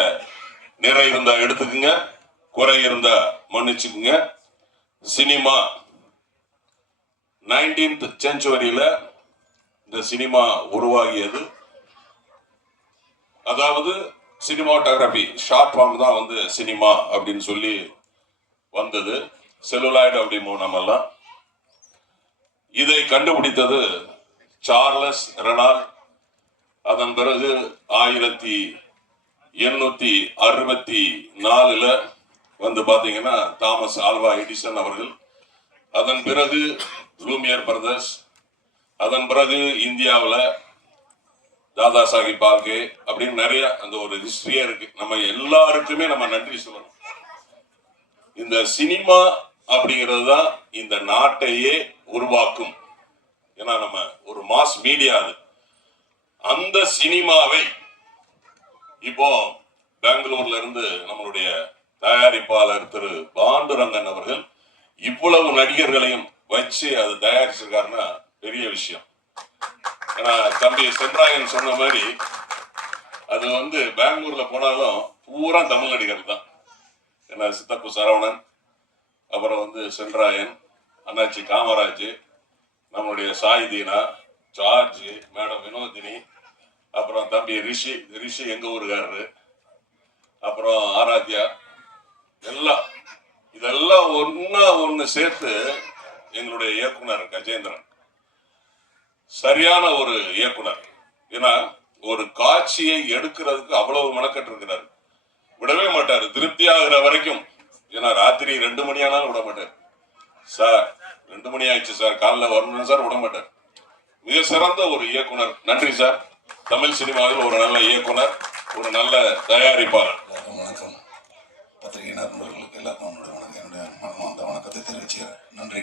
நிறை இருந்தா எடுத்துக்குங்க, குறை இருந்தா மன்னிச்சுக்குங்க. சினிமா 19th செஞ்சுரியில இந்த சினிமா உருவாகியது. அதாவது சினிமாட்டோகிராஃபி ஷார்ட் ஃபார்ம் தான் வந்து சினிமா அப்படின்னு சொல்லி வந்தது. செல்லுலாய்டு அப்படிமோ நம்மெல்லாம். இதை கண்டுபிடித்தது சார்லஸ் ரெனால்ட். அதன் பிறகு 1864 வந்து பாத்தீங்கன்னா தாமஸ் ஆல்வா எடிசன் அவர்கள். அதன் பிறகு லூமியர் பிரதர்ஸ். அதன் பிறகு இந்தியாவில் தாதா சாஹிப் பால்கே அப்படின்னு நிறைய அந்த ஒரு ஹிஸ்டரியே இருக்கு. நம்ம எல்லாருக்குமே நம்ம நன்றி சொல்லணும். இந்த சினிமா அப்படிங்கிறது தான் இந்த நாட்டையே உருவாக்கும். ஏன்னா நம்ம ஒரு மாஸ் மீடியா அது. அந்த சினிமாவை இப்போ பெங்களூர்ல இருந்து நம்மளுடைய தயாரிப்பாளர் திரு பாண்டுரங்கன் அவர்கள் இவ்வளவு நடிகர்களையும் வச்சு அது தயாரிச்சிருக்காருன்னா பெரிய விஷயம். ஏன்னா தம்பி சென்றாயன் சொன்ன மாதிரி அது வந்து பெங்களூர்ல போனாலும் பூரா தமிழ் நடிகர் தான். ஏன்னா சித்தப்பு சரவணன், அப்புறம் வந்து சென்றாயன், அண்ணாச்சி காமராஜ், நம்மளுடைய சாய்தீனா, ஜார்ஜ், மேடம் வினோதினி, அப்புறம் தம்பி ரிஷி எங்க ஊருக்காரரு, அப்புறம் ஆராத்யா, எல்லாம் இதெல்லாம் ஒன்னு சேர்த்து எங்களுடைய இயக்குனர் கஜேந்திரன் சரியான ஒரு இயக்குனர். ஏன்னா ஒரு காட்சியை எடுக்கிறதுக்கு அவ்வளவு மெனக்கட்டு இருக்கிறார். விடவே மாட்டாரு திருப்தி ஆகிற வரைக்கும். ஏன்னா ராத்திரி 2 மணி ஆனாலும் விட மாட்டார். சார் 2 மணி ஆயிடுச்சு சார், காலைல வரணும் சார், விட மாட்டார். மிக சிறந்த ஒரு இயக்குனர். நன்றி சார். தமிழ் சினிமாவில் ஒரு நல்ல இயக்குனர், ஒரு நல்ல தயாரிப்பாளர். வணக்கம். பத்திரிகை நண்பர்களுக்கு எல்லாருக்கும் என்னுடைய மனமார்ந்த வணக்கத்தை தெரிவிச்சுக்கிறேன். நன்றி.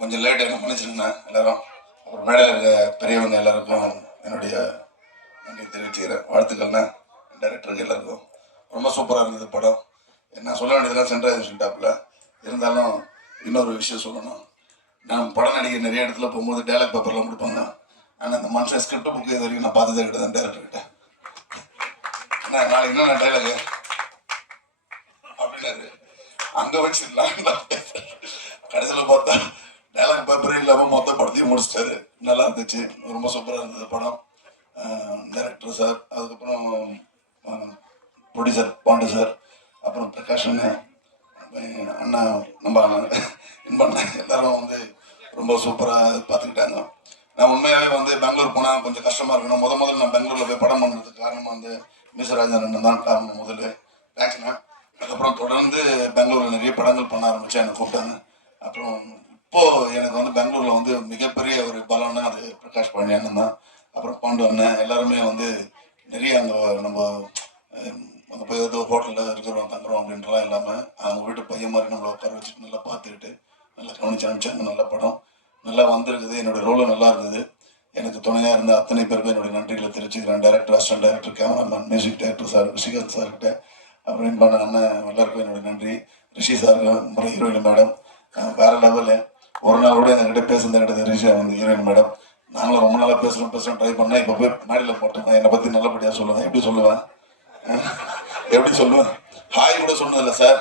கொஞ்சம் லேட் என்ன மன்னிச்சிருங்க எல்லாரும். அப்புறம் மேடையில் இருக்க பெரியவங்க எல்லாருக்கும் என்னுடைய நன்றி தெரிவிச்சுக்கிறேன். வாழ்த்துக்கள்ண்ணா டைரக்டருக்கு எல்லாருக்கும். ரொம்ப சூப்பராக இருந்தது படம். நான் சொல்ல வேண்டியதெல்லாம் சென்ட்ராஜ் சொல்லிட்டாப்புல. இருந்தாலும் இன்னொரு விஷயம் சொல்லணும். நான் படம் நடிகை நிறைய இடத்துல போகும்போது டைலாக் பேப்பர்லாம் கொடுப்பாங்க. ஆனால் அந்த மனுஷன் ஸ்கிரிப்ட் புக்கு இது வரைக்கும் நான் பார்த்ததே கிடையாது டேரக்டர்கிட்ட. ஏன்னா நாளைக்கு என்ன டைலாக் அப்படின்னாரு. அங்கே வச்சிடலாம் கடைசியில் பார்த்தா டைலாக் பேப்பரே இல்லாமல் மொத்த படத்தையும் முடிச்சிட்டாரு. நல்லா இருந்துச்சு, ரொம்ப சூப்பராக இருந்தது படம். டைரக்டர் சார், அதுக்கப்புறம் ப்ரொடியூசர் பாண்டு சார், அப்புறம் பிரகாஷ் அண்ணா, நம்ம இன்பண்ண எல்லாரும் வந்து ரொம்ப சூப்பராக பார்த்துக்கிட்டாங்க. நான் உண்மையாகவே வந்து பெங்களூர் போனால் கொஞ்சம் கஷ்டமாக இருக்கணும். முதல்ல நான் பெங்களூரில் போய் படம் பண்ணுறதுக்கு காரணமாக வந்து மிஸ்ராஜன் அண்ணன் தான் காரணம். முதல்ல தேங்க்ஸ்ண்ணா. அதுக்கப்புறம் தொடர்ந்து பெங்களூரில் நிறைய படங்கள் பண்ண ஆரம்பித்தேன், என்னை கூப்பிட்டாங்க. அப்புறம் இப்போது எனக்கு வந்து பெங்களூரில் வந்து மிகப்பெரிய ஒரு பலம்னா அது பிரகாஷ் பழனி அண்ணன் தான். அப்புறம் பாண்டு அண்ணன் எல்லாருமே வந்து நிறைய அங்கே நம்ம அங்கே போய் ஏதோ ஹோட்டலில் இருக்கிறோம் தங்குறோம் அப்படின்றலாம் இல்லாமல் அவங்க வீட்டு பையன் மாதிரி நம்மளை உட்கார வச்சுட்டு நல்லா பார்த்துக்கிட்டு நல்லா கவனிச்சு அனுப்பிச்சாங்க. நல்ல படம் நல்லா வந்திருக்குது. என்னுடைய ரோலும் நல்லா இருந்தது. எனக்கு துணையாக இருந்த அத்தனை பேருக்கும் என்னுடைய நன்றிகளை தெரிவிச்சுக்கிறேன். Director, assistant director, cameraman, music director sir, Srikanth சார்கிட்ட, அப்புறம் இன்பான அண்ணன் எல்லாருக்கும் என்னுடைய நன்றி. ரிஷி சாருக்கு, அப்புறம் ஹீரோயின் மேடம் வேற லெவலு. ஒரு நாள் கூட எங்ககிட்ட பேசுனது கிடையாது ரிஷி வந்து ஹீரோயின் மேடம். நாங்களும் ரொம்ப நாளாக பேசணும் ட்ரை பண்ணேன். இப்போ போய் மேடையில் போட்டேன். என்னை பற்றி நல்லபடியாக சொல்லுவேன். எப்படி சொல்லுவேன் ஹாய் கூட சொன்னதில்லை சார்,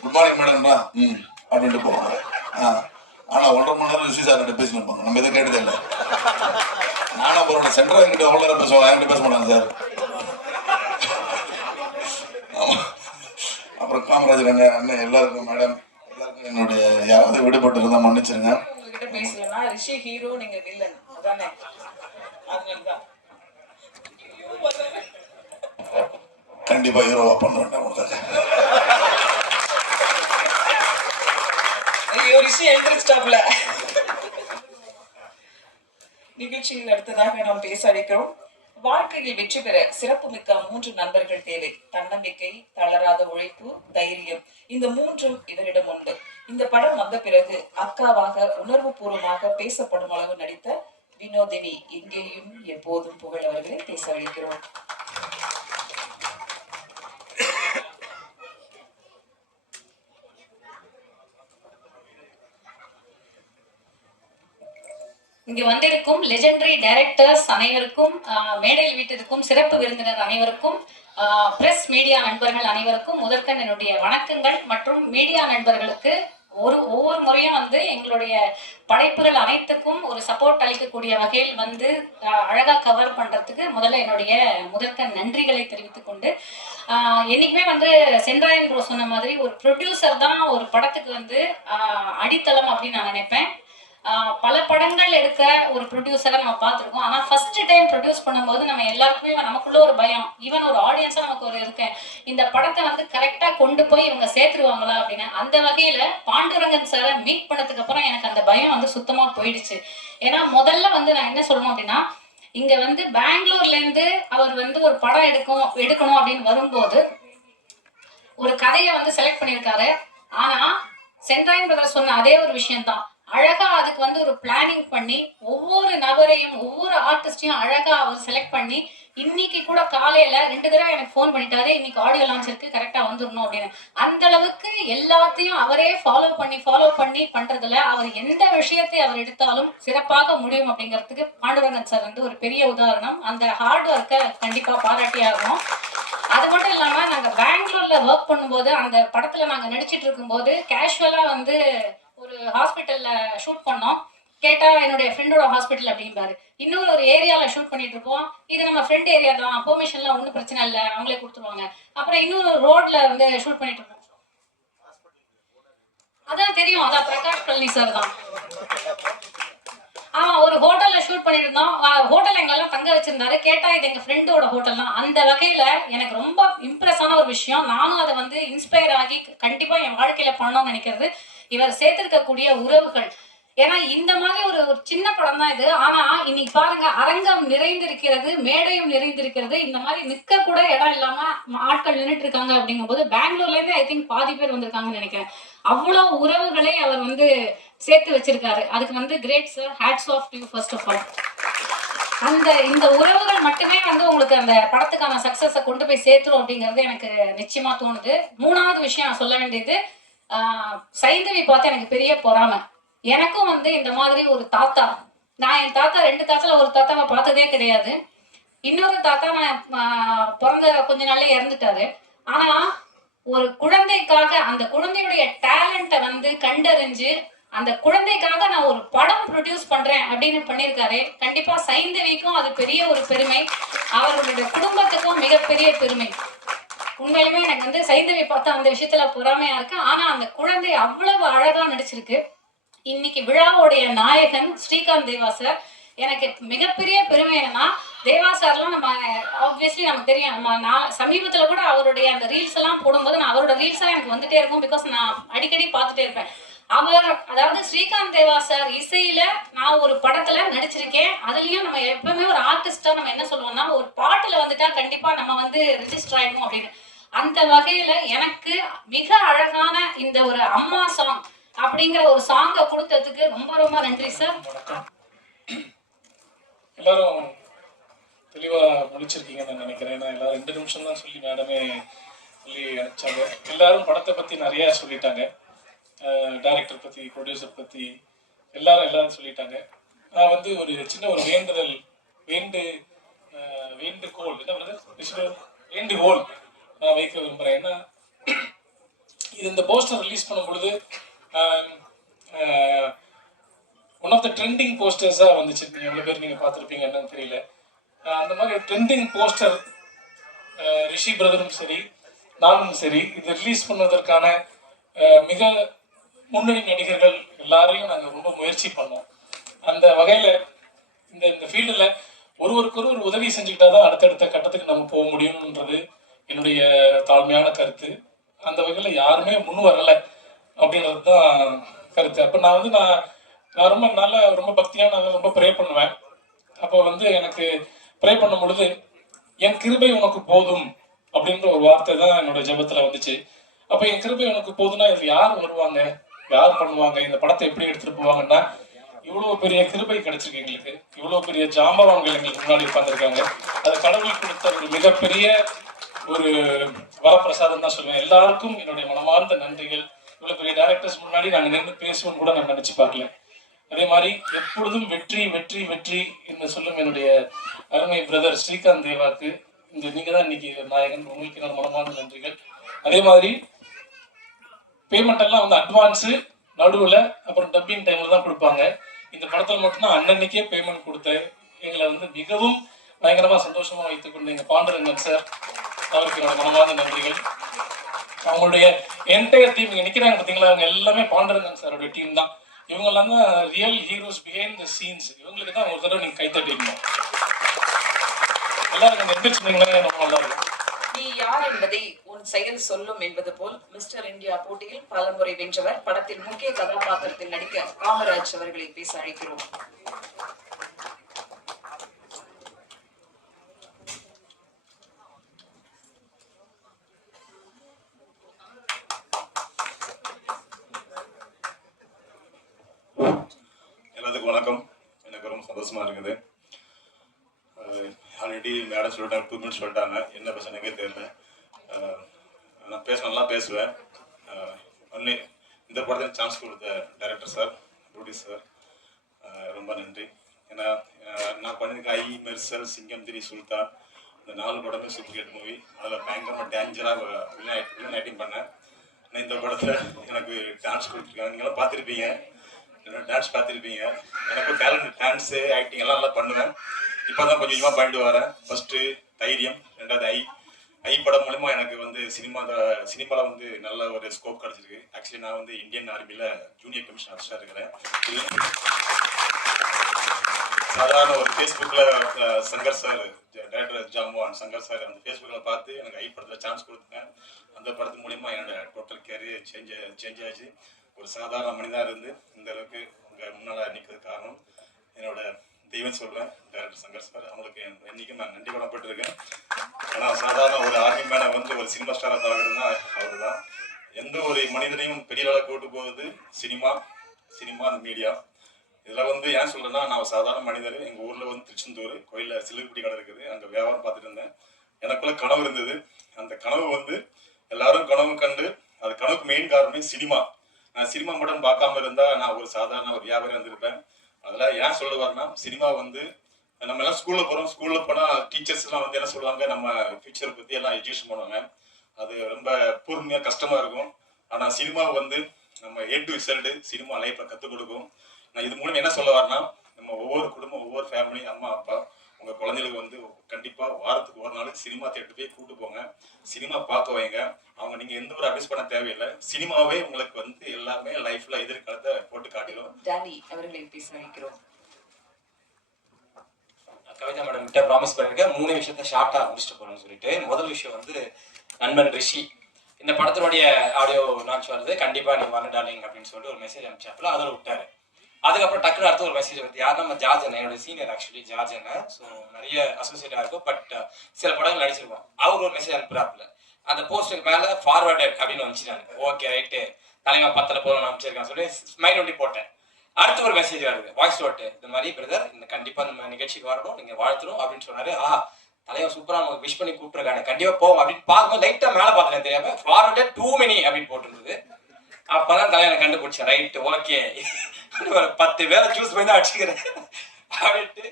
குட் மார்னிங் மேடம்னா அப்படின்ட்டு போவாங்க. ஆனால் 1.5 மணி நேரம் ரிஷி சார்கிட்ட பேசினிருப்பாங்க. நம்ம எதுவும் கேட்டதே இல்லை. நானும் போகிறோம் சென்ட்ரல் கிட்ட அவ்வளோ நேரம் பேசுவாங்க, என்கிட்ட பேச மாட்டாங்க சார். அப்புறம் காமராஜர் அண்ணன் எல்லாருக்கும் மேடம் எல்லாருக்கும் என்னுடைய யாராவது விடுபட்டு இருந்தால் மன்னிச்சிருங்க. உங்ககிட்ட பேசலன்னா ரிஷி ஹீரோ, நீங்க வில்லன் அதானே? அதனாலதான் கண்டிப்பா ஹீரோவா பண்ண வேண்டாம். ஐயோ ரிஷி எழுந்திரிச்சிட்டாப்ல. நிகழ்ச்சியில் அடுத்ததாக நாம் பேச அழைக்கிறோம். வாழ்க்கையில் வெற்றி பெற சிறப்புமிக்க 3 நண்பர்கள் தேவை. தன்னம்பிக்கை, தளராத உழைப்பு, தைரியம். இந்த 3ம் இவரிடம் உண்டு. இந்த படம் வந்த பிறகு அக்காவாக உணர்வு பூர்வமாக பேசப்படும் அளவு நடித்த வினோதினி, எங்கேயும் எப்போதும் புகழ் அவர்களை பேச அழைக்கிறோம். இங்கு வந்திருக்கும் லெஜெண்டரி டைரக்டர்ஸ் அனைவருக்கும், மேடையில் வீட்டிற்கும் சிறப்பு விருந்தினர் அனைவருக்கும், பிரஸ் மீடியா நண்பர்கள் அனைவருக்கும் முதற்கண் என்னுடைய வணக்கங்கள். மற்றும் மீடியா நண்பர்களுக்கு ஒவ்வொரு முறையும் வந்து எங்களுடைய படைப்புகள் அனைத்துக்கும் ஒரு சப்போர்ட் அளிக்கக்கூடிய வகையில் வந்து அழகா கவர் பண்றதுக்கு முதல்ல என்னுடைய முதற்கண் நன்றிகளை தெரிவித்துக் கொண்டு, என்னைக்குமே வந்து சென்றாயன் ப்ரோ சொன்ன மாதிரி ஒரு ப்ரொடியூசர் தான் ஒரு படத்துக்கு வந்து அடித்தளம் அப்படின்னு நான் நினைப்பேன். பல படங்கள் எடுக்க ஒரு ப்ரொடியூசரை நம்ம பார்த்துருக்கோம். ஆனால் ஃபர்ஸ்ட் டைம் ப்ரொடியூஸ் பண்ணும்போது நம்ம எல்லாருக்குமே நமக்குள்ள ஒரு பயம், ஈவன் ஒரு ஆடியன்ஸாக நமக்கு ஒரு இருக்கேன், இந்த படத்தை வந்து கரெக்டாக கொண்டு போய் இவங்க சேர்த்துருவாங்களா அப்படின்னு. அந்த வகையில் பாண்டுரங்கன் சாரை மீட் பண்ணதுக்கு அப்புறம் எனக்கு அந்த பயம் வந்து சுத்தமாக போயிடுச்சு. ஏன்னா முதல்ல வந்து நான் என்ன சொல்லணும் அப்படின்னா, இங்கே வந்து பெங்களூர்லேருந்து அவர் வந்து ஒரு படம் எடுக்கணும் அப்படின்னு வரும்போது ஒரு கதையை வந்து செலக்ட் பண்ணியிருக்காரு. ஆனால் சென்ட்ராயன் பிரதர் சொன்ன அதே ஒரு விஷயம்தான், அழகா அதுக்கு வந்து ஒரு பிளானிங் பண்ணி ஒவ்வொரு நபரையும் ஒவ்வொரு ஆர்டிஸ்டையும் அழகா அவர் செலக்ட் பண்ணி, இன்னைக்கு கூட காலையில 2 தடவை எனக்கு ஃபோன் பண்ணிட்டாரு, இன்னைக்கு ஆடியோ லான்ச் இருக்கு, கரெக்டா வந்துடணும் அப்படின்னு. அந்த அளவுக்கு எல்லாத்தையும் அவரே ஃபாலோ பண்ணி பண்றதுல அவர் எந்த விஷயத்தை அவர் எடுத்தாலும் சிறப்பாக முடியும் அப்படிங்கிறதுக்கு பாண்டுரங்கன் சார் வந்து ஒரு பெரிய உதாரணம். அந்த ஹார்ட் ஒர்க்கை கண்டிப்பா பாராட்டி ஆகணும். அது மட்டும் இல்லாம நாங்க பெங்களூர்ல ஒர்க் பண்ணும்போது அந்த படத்துல நாங்க நடிச்சிட்டு இருக்கும்போது கேஷுவலா வந்து ஒரு ஹாஸ்பிட்டல்ல ஷூட் பண்ணோம். கேட்டா என்னுடைய ஃப்ரெண்டோட ஹாஸ்பிட்டல் அப்படிம்பாரு. இன்னொரு ஒரு ஏரியால ஷூட் பண்ணிட்டு இருப்போம், இது நம்ம ஃப்ரெண்ட் ஏரியா தான், பெர்மிஷன்லாம் ஒன்றும் பிரச்சனை இல்லை, அவங்களே கொடுத்துருவாங்க. அப்புறம் இன்னொரு ரோட்ல வந்து ஷூட் பண்ணிட்டு இருப்போம். அதான் தெரியும், அதான் பிரகாஷ் பழனி சார் தான். ஆமா, ஒரு ஹோட்டல்ல ஷூட் பண்ணிட்டு இருந்தோம். ஹோட்டல் எங்களெல்லாம் தங்க வச்சிருந்தாரு. கேட்டா இது எங்க ஃப்ரெண்டோட ஹோட்டல் தான். அந்த வகையில எனக்கு ரொம்ப இம்ப்ரெஸ் ஆன ஒரு விஷயம், நானும் அதை வந்து இன்ஸ்பயர் ஆகி கண்டிப்பா என் வாழ்க்கையில பண்ணணும்னு நினைக்கிறது இவர் சேர்த்திருக்கக்கூடிய உறவுகள். ஏன்னா இந்த மாதிரி ஒரு சின்ன படம் தான் இது. ஆனா இன்னைக்கு பாருங்க, அரங்கம் நிறைந்திருக்கிறது, மேடையும் நிறைந்திருக்கிறது. இந்த மாதிரி நிக்க கூட இடம் இல்லாம ஆட்கள் நின்றுட்டு இருக்காங்க. அப்படிங்கும் போது பெங்களூர்ல இருந்து ஐ திங்க் பாதி பேர் வந்திருக்காங்கன்னு நினைக்கிறேன். அவ்வளவு உறவுகளை அவர் வந்து சேர்த்து வச்சிருக்காரு. அதுக்கு வந்து great sir, hats off to you first of all. இந்த உறவுகள் மட்டுமே வந்து உங்களுக்கு அந்த படத்துக்கான சக்சஸை கொண்டு போய் சேர்த்துரும் அப்படிங்கிறது எனக்கு நிச்சயமா தோணுது. 3வது விஷயம் நான் சொல்ல வேண்டியது, சைந்தவி பார்த்து எனக்கு பெரிய பொறாமை. எனக்கும் வந்து இந்த மாதிரி ஒரு தாத்தா, நான் என் தாத்தா 2 தாத்தால ஒரு தாத்தாவை பார்த்ததே கிடையாது. இன்னொரு தாத்தா நான் பிறந்த கொஞ்ச நாள்ல இறந்துட்டாரு. ஆனா ஒரு குழந்தைக்காக அந்த குழந்தையுடைய டேலண்ட்டை வந்து கண்டறிஞ்சு அந்த குழந்தைக்காக நான் ஒரு படம் ப்ரொடியூஸ் பண்றேன் அப்படின்னு பண்ணியிருக்காரு. கண்டிப்பா சைந்தவிக்கும் அது பெரிய ஒரு பெருமை, அவர்களுடைய குடும்பத்துக்கும் மிகப்பெரிய பெருமை. உண்மையிலுமே எனக்கு வந்து சைந்தவி பார்த்தா அந்த விஷயத்துல பொறாமையா இருக்கு. ஆனா அந்த குழந்தை அவ்வளவு அழகா நடிச்சிருக்கு. இன்னைக்கு விழாவுடைய நாயகன் ஸ்ரீகாந்த் தேவா சார். எனக்கு மிகப்பெரிய பெருமை என்னன்னா, தேவா சார்லாம் நம்ம ஆப்வியஸ்லி நமக்கு தெரியும். நான் சமீபத்தில் கூட அவருடைய அந்த ரீல்ஸ் எல்லாம் போடும்போது நான் அவரோட ரீல்ஸ் எல்லாம் எனக்கு வந்துட்டே இருக்கும். பிகாஸ் நான் அடிக்கடி பார்த்துட்டே இருப்பேன். அவர் அதாவது ஸ்ரீகாந்த் தேவா சார் இசையில நான் ஒரு படத்துல நடிச்சிருக்கேன். அதுலயும் நம்ம எப்பவுமே ஒரு ஆர்டிஸ்டா நம்ம என்ன சொல்லுவோம்னா, ஒரு பாட்டுல வந்துட்டா கண்டிப்பா நம்ம வந்து ரெஜிஸ்டர் ஆயிடும் அப்படின்னு. அந்த வகையில எனக்கு மிக அழகான இந்த ஒரு அம்மா சாங் அப்படிங்கிற ஒரு சாங்கை கொடுத்ததுக்கு ரொம்ப ரொம்ப நன்றி சார். எல்லாரும் தெளிவா முடிச்சிருக்கீங்கன்னு நான் நினைக்கிறேன். ஏன்னா எல்லாரும் 2 நிமிஷம் தான் சொல்லி மேடமே சொல்லி அனுப்பிச்சாங்க. எல்லாரும் படத்தை பத்தி நிறைய சொல்லிட்டாங்க. டைரக்டர் பத்தி, ப்ரொடியூசர் பத்தி எல்லாரும் சொல்லிட்டாங்க. நான் வந்து ஒரு சின்ன ஒரு வேண்டுகோள் நான் வைக்க விரும்புறேன். ஏன்னா இது இந்த போஸ்டர் ரிலீஸ் பண்ணும் பொழுது ஒன் ஆஃப் த ட்ரெண்டிங் போஸ்டர்ஸாக வந்துச்சு. எவ்வளோ பேர் நீங்கள் பார்த்துருப்பீங்க என்னன்னு தெரியல. அந்த மாதிரி ட்ரெண்டிங் போஸ்டர் ரிஷி பிரதரும் சரி நானும் சரி இது ரிலீஸ் பண்ணுவதற்கான மிக முன்னணி நடிகர்கள் எல்லாரையும் நாங்கள் ரொம்ப முயற்சி பண்ணோம். அந்த வகையில் இந்த ஃபீல்டில் ஒருவருக்கொரு உதவி செஞ்சுக்கிட்டா தான் அடுத்தடுத்த கட்டத்துக்கு நம்ம போக முடியும்ன்றது என்னுடைய தாழ்மையான கருத்து. அந்த வகையில் யாருமே முன் வரலை அப்படின்றது தான் கருத்து. அப்போ நான் ரொம்ப பக்தியாக நான் ரொம்ப ப்ரே பண்ணுவேன். அப்போ வந்து எனக்கு ப்ரே பண்ணும் பொழுது என் கிருபை உனக்கு போதும் அப்படின்ற ஒரு வார்த்தை தான் என்னோட ஜெபத்தில் வந்துச்சு. அப்போ என் கிருபை உனக்கு போதும்னா இதில் யார் வருவாங்க, யார் பண்ணுவாங்க, இந்த படத்தை எப்படி எடுத்துகிட்டு போவாங்கன்னா, இவ்வளோ பெரிய கிருபை கிடைச்சிருக்கு எங்களுக்கு. இவ்வளோ பெரிய ஜாம்பவான்கள் எங்களுக்கு முன்னாடி உட்காந்துருக்காங்க. அது கடவுள் கொடுத்த ஒரு மிகப்பெரிய ஒரு வரப்பிரசாதம் தான் சொல்லுவேன். எல்லாருக்கும் என்னுடைய மனமார்ந்த நன்றிகள். இவ்வளோ பெரிய டைரக்டர்ஸ் முன்னாடி நாங்கள் நின்று பேசுவோம் கூட நான் நினச்சி பார்க்கல. அதே மாதிரி எப்பொழுதும் வெற்றி வெற்றி வெற்றி என்று சொல்லும் என்னுடைய அருமை பிரதர் ஸ்ரீகாந்த் தேவாக்கு நீங்கள் தான் இன்னைக்கு நாயகன். உங்களுக்கு என்னோட மனமார்ந்த நன்றிகள். அதே மாதிரி பேமெண்ட் எல்லாம் வந்து அட்வான்ஸு நடுவில் அப்புறம் டப்பிங் டைமில் தான் கொடுப்பாங்க. இந்த படத்தில் மட்டும்தான் அன்னன்னைக்கே பேமெண்ட் கொடுத்தேன். எங்களை வந்து மிகவும் பயங்கரமாக சந்தோஷமாக வைத்துக்கொண்டு எங்கள் பாண்டரங்கன் சார் அவருக்கு என்னோட மனமார்ந்த நன்றிகள். அவங்களுடைய என்டையர் டீம் இங்கே நிற்கிறாங்க பார்த்தீங்களா, அவங்க எல்லாமே பாண்டரங்கன் சாரோட டீம் தான். இவங்கெல்லாம் தான் real heroes behind the scenes. இவங்களுக்கு தான் ஒரு தடவை நீங்கள் கைத்தட்டிடணும். எல்லாருக்கும் எந்திரிச்சுனீங்களே ரொம்ப நல்லா இருக்கும். நீ யார் என்பதை உன் செயல் சொல்லும் என்பது போல் மிஸ்டர் இந்தியா போட்டியில் பல முறை வென்றவர், படத்தில் முக்கிய கதாபாத்திரத்தில் நடிக்க காமராஜ் அவர்களை பேச அழைக்கிறோம். எல்லாத்துக்கும் வணக்கம். எனக்கு ரொம்ப சந்தோஷமா இருக்குது. ஆல்ரெடி மேடம் சொல்லிட்டாங்க, 2 மினிட்ஸ் சொல்லிட்டாங்க. என்ன பேசுனே தெரியல. நான் நல்லா பேசுவேன். ஒன்று இந்த படத்தில் சான்ஸ் கொடுத்த டைரக்டர் சார், ப்ரொடியூசர் சார் ரொம்ப நன்றி. ஏன்னா நான் பண்ணியிருக்க ஐ, மெர்சல், சிங்கம் 3, சுல்தான் இந்த 4 படமே சூப்பர் ஹிட் மூவி. அதில் பயங்கரமாக டேஞ்சராக வில்லன் ஆக்டிங் பண்ணேன். ஆனால் இந்த படத்தில் எனக்கு டான்ஸ் கொடுத்துருக்காங்க. நீங்களாம் பார்த்துருப்பீங்க, என்னோட டான்ஸ் பார்த்துருப்பீங்க. எனக்கும் டேலண்ட், டான்ஸு, ஆக்டிங் எல்லாம் நல்லா பண்ணுவேன். இப்போ தான் கொஞ்சமாக பண்ணிட்டு வரேன். ஃபஸ்ட்டு தைரியம், 2வது ஐ படம் மூலமா எனக்கு வந்து சினிமாவில் வந்து நல்ல ஒரு ஸ்கோப் கிடச்சிருக்கு. ஆக்சுவலி நான் வந்து இந்தியன் ஆர்மியில் ஜூனியர் கமிஷன் ஆஃபீஸராக இருக்கிறேன். சாதாரண ஒரு ஃபேஸ்புக்கில் சங்கர் சார், டைரக்டர் ஜாம்பவான் சங்கர் சார் அந்த ஃபேஸ்புக்கில் பார்த்து எனக்கு ஐ படத்தில் சான்ஸ் கொடுத்தேன். அந்த படத்து மூலிமா என்னோட டோட்டல் கேரியர் சேஞ்ச் ஆச்சு. ஒரு சாதாரண மனிதனாக இருந்து இந்த அளவுக்கு உங்கள் முன்னால் நிற்கிறது காரணம் என்னோட தெய்வம் சொல்லுவேன் டைரக்டர் சங்கர் சார். அவங்களுக்கு என்றைக்கும் நான் நன்றி கடன்பட்டிருக்கேன். ஆனால் சாதாரண ஒரு ஆர்மி மேனை வந்து ஒரு சினிமா ஸ்டாராக ஆகுதுன்னா அவர் தான். எந்த ஒரு மனிதனையும் பெரிய அளவுக்கு கூட்டு போகுது சினிமா அந்த மீடியா. இதில் வந்து ஏன் சொல்கிறேன்னா, நான் சாதாரண மனிதர். எங்கள் ஊரில் வந்து திருச்செந்தூர் கோயிலில் சிலுக்குட்டி கடை இருக்குது. அங்கே வியாபாரம் பார்த்துட்டு இருந்தேன். எனக்குள்ள கனவு இருந்தது. அந்த கனவு வந்து எல்லாரும் கனவு கண்டு அது கனவுக்கு மெயின் காரணமே சினிமா. நான் சினிமா மட்டும் பார்க்காம இருந்தால் நான் ஒரு சாதாரண ஒரு வியாபாரம் இருந்திருப்பேன். அதெல்லாம் ஏன் சொல்லுவாருன்னா, சினிமா வந்து நம்ம எல்லாம் ஸ்கூலில் போனால் டீச்சர்ஸ்லாம் வந்து என்ன சொல்லுவாங்க, நம்ம ஃபியூச்சரை பற்றி எல்லாம் எஜுகேஷன் பண்ணுவாங்க. அது ரொம்ப பொறுமையாக கஷ்டமாக இருக்கும். ஆனால் சினிமா வந்து நம்ம A to Z சினிமா லைஃப்பில் கற்றுக் கொடுக்கும். நான் இது மூலம் என்ன சொல்ல வரேன்னா, நம்ம ஒவ்வொரு குடும்பம், ஒவ்வொரு ஃபேமிலி, அம்மா அப்பா உங்கள் குழந்தைகளுக்கு வந்து கண்டிப்பாக வாரத்துக்கு ஒரு நாள் சினிமா தேட்டர் போய் கூட்டு போங்க, சினிமா பார்க்க வைங்க. அவங்க நீங்கள் எந்த ஒரு அட்வைஸ் பண்ண தேவையில்லை, சினிமாவே உங்களுக்கு வந்து எல்லாமே லைஃப்பில் எதிர்காலத்தை போட்டு காட்டிடும். டானி அவர்களை பேச வைக்கிறோம். கவிதா மேடம் கிட்ட ப்ராமிஸ் பண்ணியிருக்கேன் 3 விஷயத்த ஷார்ட்டாக முடிச்சுட்டு போகணும்னு சொல்லிட்டு. முதல் விஷயம் வந்து நண்பன் ரிஷி இந்த படத்தினுடைய ஆடியோ லான்ச் வருது, கண்டிப்பாக நீ வரணும் டார்லிங் அப்படின்னு சொல்லிட்டு ஒரு மெசேஜ் அனுப்பிச்சாப்புல, அதோட விட்டாரு. அதுக்கப்புறம் டக்குனு அடுத்து ஒரு மெசேஜ் வருது, யார் நம்ம ஜார்ஜ் அண்ணன், என்னோட சீனியர் ஆக்சுவலி ஜார்ஜ் அண்ணன். ஸோ நிறைய அசோசியேட்டாக இருக்கும், பட் சில படங்கள் நடிச்சிருக்கோம். அவர் ஒரு மெசேஜ் அனுப்புறாப்புல, அந்த போஸ்ட்டுக்கு மேலே ஃபார்வர்டட் அப்படின்னு வந்துச்சுட்டாங்க. ஓகே ரைட்டு, தலைவன் 10 போகணும் அனுப்பிச்சிருக்கான் சொல்லி ஸ்மைல் ஒட்டி போட்டேன். அடுத்து ஒரு மெசேஜ் வருது, வாய்ஸ் நோட்டு, இந்த மாதிரி பிரதர் இந்த கண்டிப்பாக நம்ம நிகழ்ச்சிக்கு வரணும், நீங்கள் வாழ்த்தணும் அப்படின்னு சொன்னாரு. தலைவன் சூப்பராக நமக்கு விஷ் பண்ணி கூப்பிட்டுருக்காங்க, கண்டிப்பாக போவோம் அப்படின்னு பார்க்கும்போது லைட்டாக மேலே பார்த்துட்டேன் தெரியாம ஃபார்வர்டட் டூ மெனி அப்படின்னு போட்டுருந்தது. அப்பதான் தலைவனை கண்டுபிடிச்சேன். ரைட்டு ஓகே, ஒரு 10 பேரை சூஸ் பண்ணி தான் அடிச்சுக்கிறேன் அப்படின்ட்டு.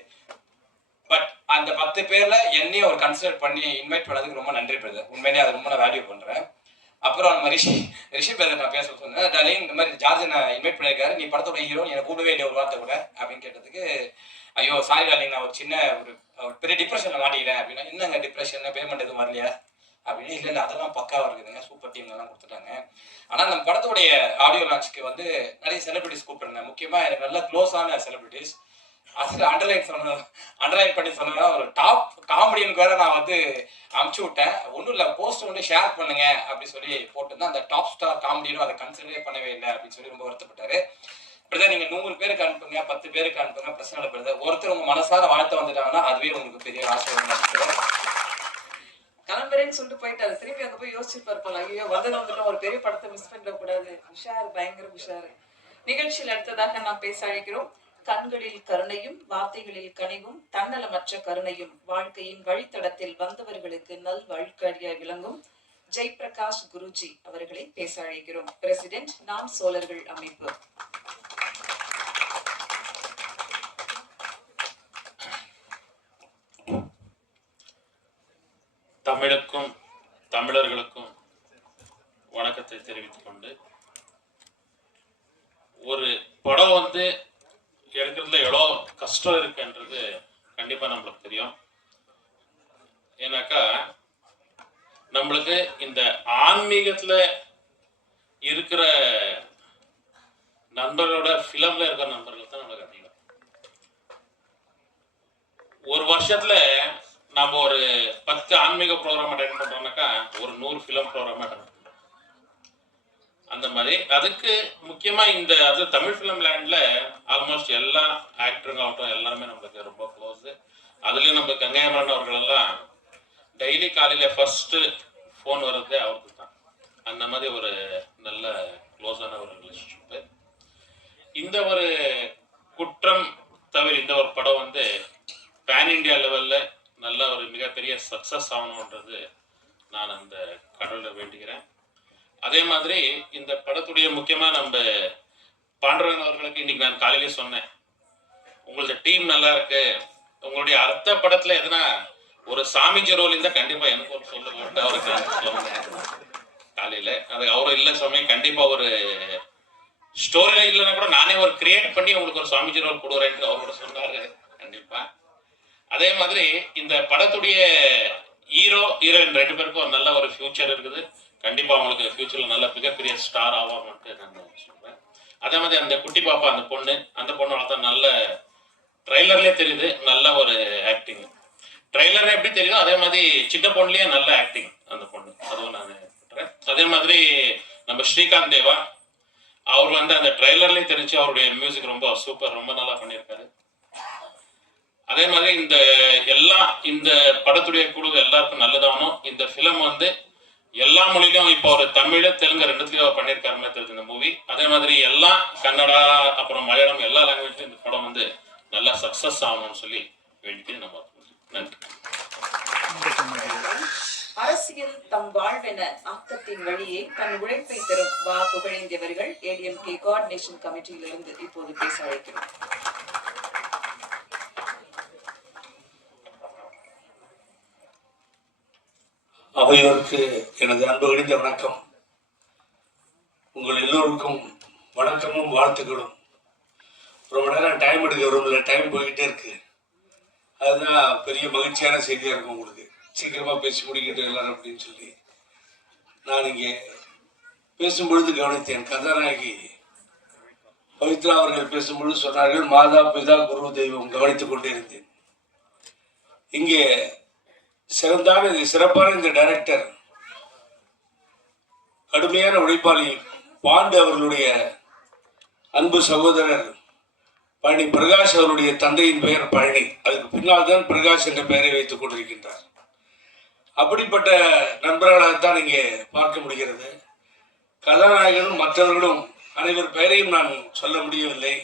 பட் அந்த 10 பேர்ல என்னையும் ஒரு கன்சிடர் பண்ணி இன்வைட் பண்ணதுக்கு ரொம்ப நன்றி பிரதர், உண்மையிலேயே அது ரொம்ப நான் வேல்யூ பண்றேன். அப்புறம் நம்ம ரிஷி பிரதர் நான் பேச சொன்னேன், டார்லிங் இந்த மாதிரி ஜார்ஜ் நான் இன்வைட் பண்ணியிருக்காரு, நீ படத்தோட ஹீரோ, எனக்கு கூடவே இல்லை ஒரு வார்த்தை கூட அப்படின்னு கேட்டதுக்கு, ஐயோ சாரி டார்லிங், நான் ஒரு சின்ன ஒரு பெரிய டிப்ரெஷனில் மாட்டிக்கிறேன் அப்படின்னா. என்னங்க டிப்ரெஷன், பேமெண்ட் எதுவும் வரலையா அப்படின்னு. இல்லை அதெல்லாம் பக்காவாக இருக்குதுங்க, சூப்பர் டீம் எல்லாம் கொடுத்துட்டாங்க. ஆனால் நம்ம படத்தோடைய ஆடியோ லான்ச்சுக்கு வந்து நிறைய செலிபிரிட்டிஸ் கூப்பிட்டுருந்தேன், முக்கியமாக எனக்கு நல்ல க்ளோஸான செலிபிரிட்டிஸ். அதில் அண்டர்லைன் பண்ணி சொன்னா ஒரு டாப் காமெடியனுக்கு வேற நான் வந்து அமுச்சு விட்டேன். ஒன்றும் இல்லை, போஸ்ட் வந்து ஷேர் பண்ணுங்க அப்படின்னு சொல்லி போட்டிருந்தேன். அந்த டாப் ஸ்டார் காமெடியனும் அதை கன்சிடரே பண்ணவே இல்லை அப்படின்னு சொல்லி ரொம்ப வருத்தப்பட்டாரு. பிரதர் நீங்கள் 100 பேருக்கு அனுப்புங்க, 10 பேருக்கு அனுப்புங்க, பிரச்சனை இல்லை பிரதர். ஒருத்தர் உங்க மனசார வாழ்த்து வந்துட்டாங்கன்னா அதுவே உங்களுக்கு பெரிய ஆசீர்வாதம். கிளம்புறேன்னு சொல்லிட்டு போயிட்டு அது திரும்பி அங்கே போய் யோசிச்சுட்டு இருப்பாங்க, ஐயோ வந்துட்டோம், ஒரு பெரிய படத்தை மிஸ் பண்ணிடக்கூடாது. உஷாரு, பயங்கர உஷாரு. நிகழ்ச்சியில் அடுத்ததாக நாம் பேச அழைக்கிறோம். கண்களில் கருணையும் வார்த்தைகளில் கனிவும் தன்னலமற்ற கருணையும் வாழ்க்கையின் வழித்தடத்தில் வந்தவர்களுக்கு நல் வழிகாட்டியாய் விளங்கும் ஜெய்பிரகாஷ் குருஜி அவர்களை பேச அழைக்கிறோம். பிரசிடென்ட் நாம் சோழர்கள் அமைப்பு. தமிழுக்கும் தமிழர்களுக்கும் வணக்கத்தை தெரிவித்துக் கொண்டு, ஒரு படம் வந்து எடுக்கிறதுல எவ்வளோ கஷ்டம் இருக்குன்றது கண்டிப்பா நம்மளுக்கு தெரியும். ஏன்னாக்கா நம்மளுக்கு இந்த ஆன்மீகத்துல இருக்கிற நண்பர்களோட ஃபிலிம்ல இருக்கிற நண்பர்கள் தான் நம்மளுக்கு அதிகம். ஒரு வருஷத்துல நம்ம ஒரு 10 ஆன்மீக ப்ரோக்ராம் அட்டெண்ட் பண்றோம்னாக்கா ஒரு 100 ஃபிலிம் ப்ரோக்ராம் அட்டெண்ட் பண்ணுறோம். அந்த மாதிரி அதுக்கு முக்கியமா இந்த அது தமிழ் ஃபிலிம் லேண்ட்ல ஆல்மோஸ்ட் எல்லா ஆக்டருங்க ஆகட்டும் எல்லாருமே நம்மளுக்கு ரொம்ப க்ளோஸ். அதுலயும் நம்ம கங்கையமரன் அவர்கள் எல்லாம் டெய்லி காலையில ஃபர்ஸ்ட் ஃபோன் வர்றது அவருக்கு தான். அந்த மாதிரி ஒரு நல்ல க்ளோஸான ஒரு ரிலேஷன்ஷிப்பு. இந்த ஒரு குற்றம் தவிர இந்த ஒரு படம் வந்து பேன் இண்டியா லெவல்ல நல்ல ஒரு மிகப்பெரிய சக்சஸ் ஆகணுன்றது நான் அந்த கடவுளை வேண்டுகிறேன். அதே மாதிரி இந்த படத்துடைய முக்கியமா நம்ம பாண்டவன் அவர்களுக்கு இன்னைக்கு நான் காலையிலேயே சொன்னேன், உங்களோட டீம் நல்லா இருக்கு, உங்களுடைய அடுத்த படத்துல எதுனா ஒரு சாமிஜி ரோல் இருந்தா கண்டிப்பா எனக்கு ஒரு சொல்லுங்க அவருக்கு சொன்னேன் காலையில. அது அவரு இல்லை சமயம் கண்டிப்பா ஒரு ஸ்டோரியில இல்லைன்னா கூட நானே ஒரு கிரியேட் பண்ணி உங்களுக்கு ஒரு சாமிஜி ரோல் கொடுக்குறேன்னு அவரோட சொன்னாரு கண்டிப்பா. அதே மாதிரி இந்த படத்துடைய ஹீரோ ஹீரோயின் 2 பேருக்கும் ஒரு நல்ல ஒரு ஃபியூச்சர் இருக்குது. கண்டிப்பா அவங்களுக்கு ஃபியூச்சர்ல நல்ல மிகப்பெரிய ஸ்டார் ஆவாங்கன்ட்டு நான் சொல்றேன். அதே மாதிரி அந்த குட்டி பாப்பா அந்த பொண்ணோட தான் நல்ல ட்ரைலர்லயே தெரியுது, நல்ல ஒரு ஆக்டிங். ட்ரைலர் எப்படி தெரியுதோ அதே மாதிரி சின்ன பொண்ணுலயே நல்ல ஆக்டிங் அந்த பொண்ணு, அதுவும் நான் சொல்றேன். அதே மாதிரி நம்ம ஸ்ரீகாந்த் தேவா அவர் வந்து அந்த ட்ரைலர்லயே தெரிஞ்சு அவருடைய மியூசிக் ரொம்ப சூப்பர், ரொம்ப நல்லா பண்ணியிருக்காரு. அதே மாதிரி இந்த படத்துடைய குழு எல்லாருக்கும் நல்லதாகணும். இந்த ஃபிலிம் வந்து எல்லா மொழியிலும் இப்போ ஒரு தமிழ் தெலுங்கு 2த்துலயும் பண்ணியிருக்காருன்னு தெரியுது இந்த மூவி. அதே மாதிரி எல்லாம் கன்னடா அப்புறம் மலையாளம் எல்லா லாங்குவேஜ்லயும் இந்த படம் வந்து நல்லா சக்சஸ் ஆகணும்னு சொல்லி வேண்டிட்டு நம்ம நன்றி. அரசியல் தம் வாழ்வென ஆக்கத்தின் வழியே தன் உழைப்பை தரும் வா புகழேந்தியவர்கள் ADMK கோஆர்டினேஷன் கமிட்டியிலிருந்து இப்போது பேச அழைக்கிறோம். அவையோருக்கு எனது அன்பு கணிந்த வணக்கம். உங்கள் எல்லோருக்கும் வணக்கமும் வாழ்த்துக்களும். ரொம்ப நேரம் டைம் எடுக்க விரும்பல, டைம் போய்கிட்டே இருக்கு. அதுதான் பெரிய மகிழ்ச்சியான செய்தியாக இருக்கும் உங்களுக்கு. சீக்கிரமாக பேசி முடிக்கிட்டு எல்லாரும் அப்படின்னு சொல்லி நான் இங்கே பேசும்பொழுது கவனித்தேன். கதாநாயகி பவித்ரா அவர்கள் பேசும்பொழுது சொன்னார்கள், மாதா பிதா குரு தெய்வம். கவனித்துக் கொண்டே இருந்தேன். இங்கே சிறப்பான இந்த டைரக்டர் கடுமையான உழைப்பாளி பாண்டு அவர்களுடைய அன்பு சகோதரர் பழனி பிரகாஷ் அவருடைய தந்தையின் பெயர் பழனி. அதுக்கு பின்னால் தான் பிரகாஷ் என்ற பெயரை வைத்துக் கொண்டிருக்கின்றார். அப்படிப்பட்ட நண்பர்களாகத்தான் இங்கே பார்க்க முடிகிறது. கதாநாயகனும் மற்றவர்களும் அனைவர் பெயரையும் நான் சொல்ல முடியவில்லை.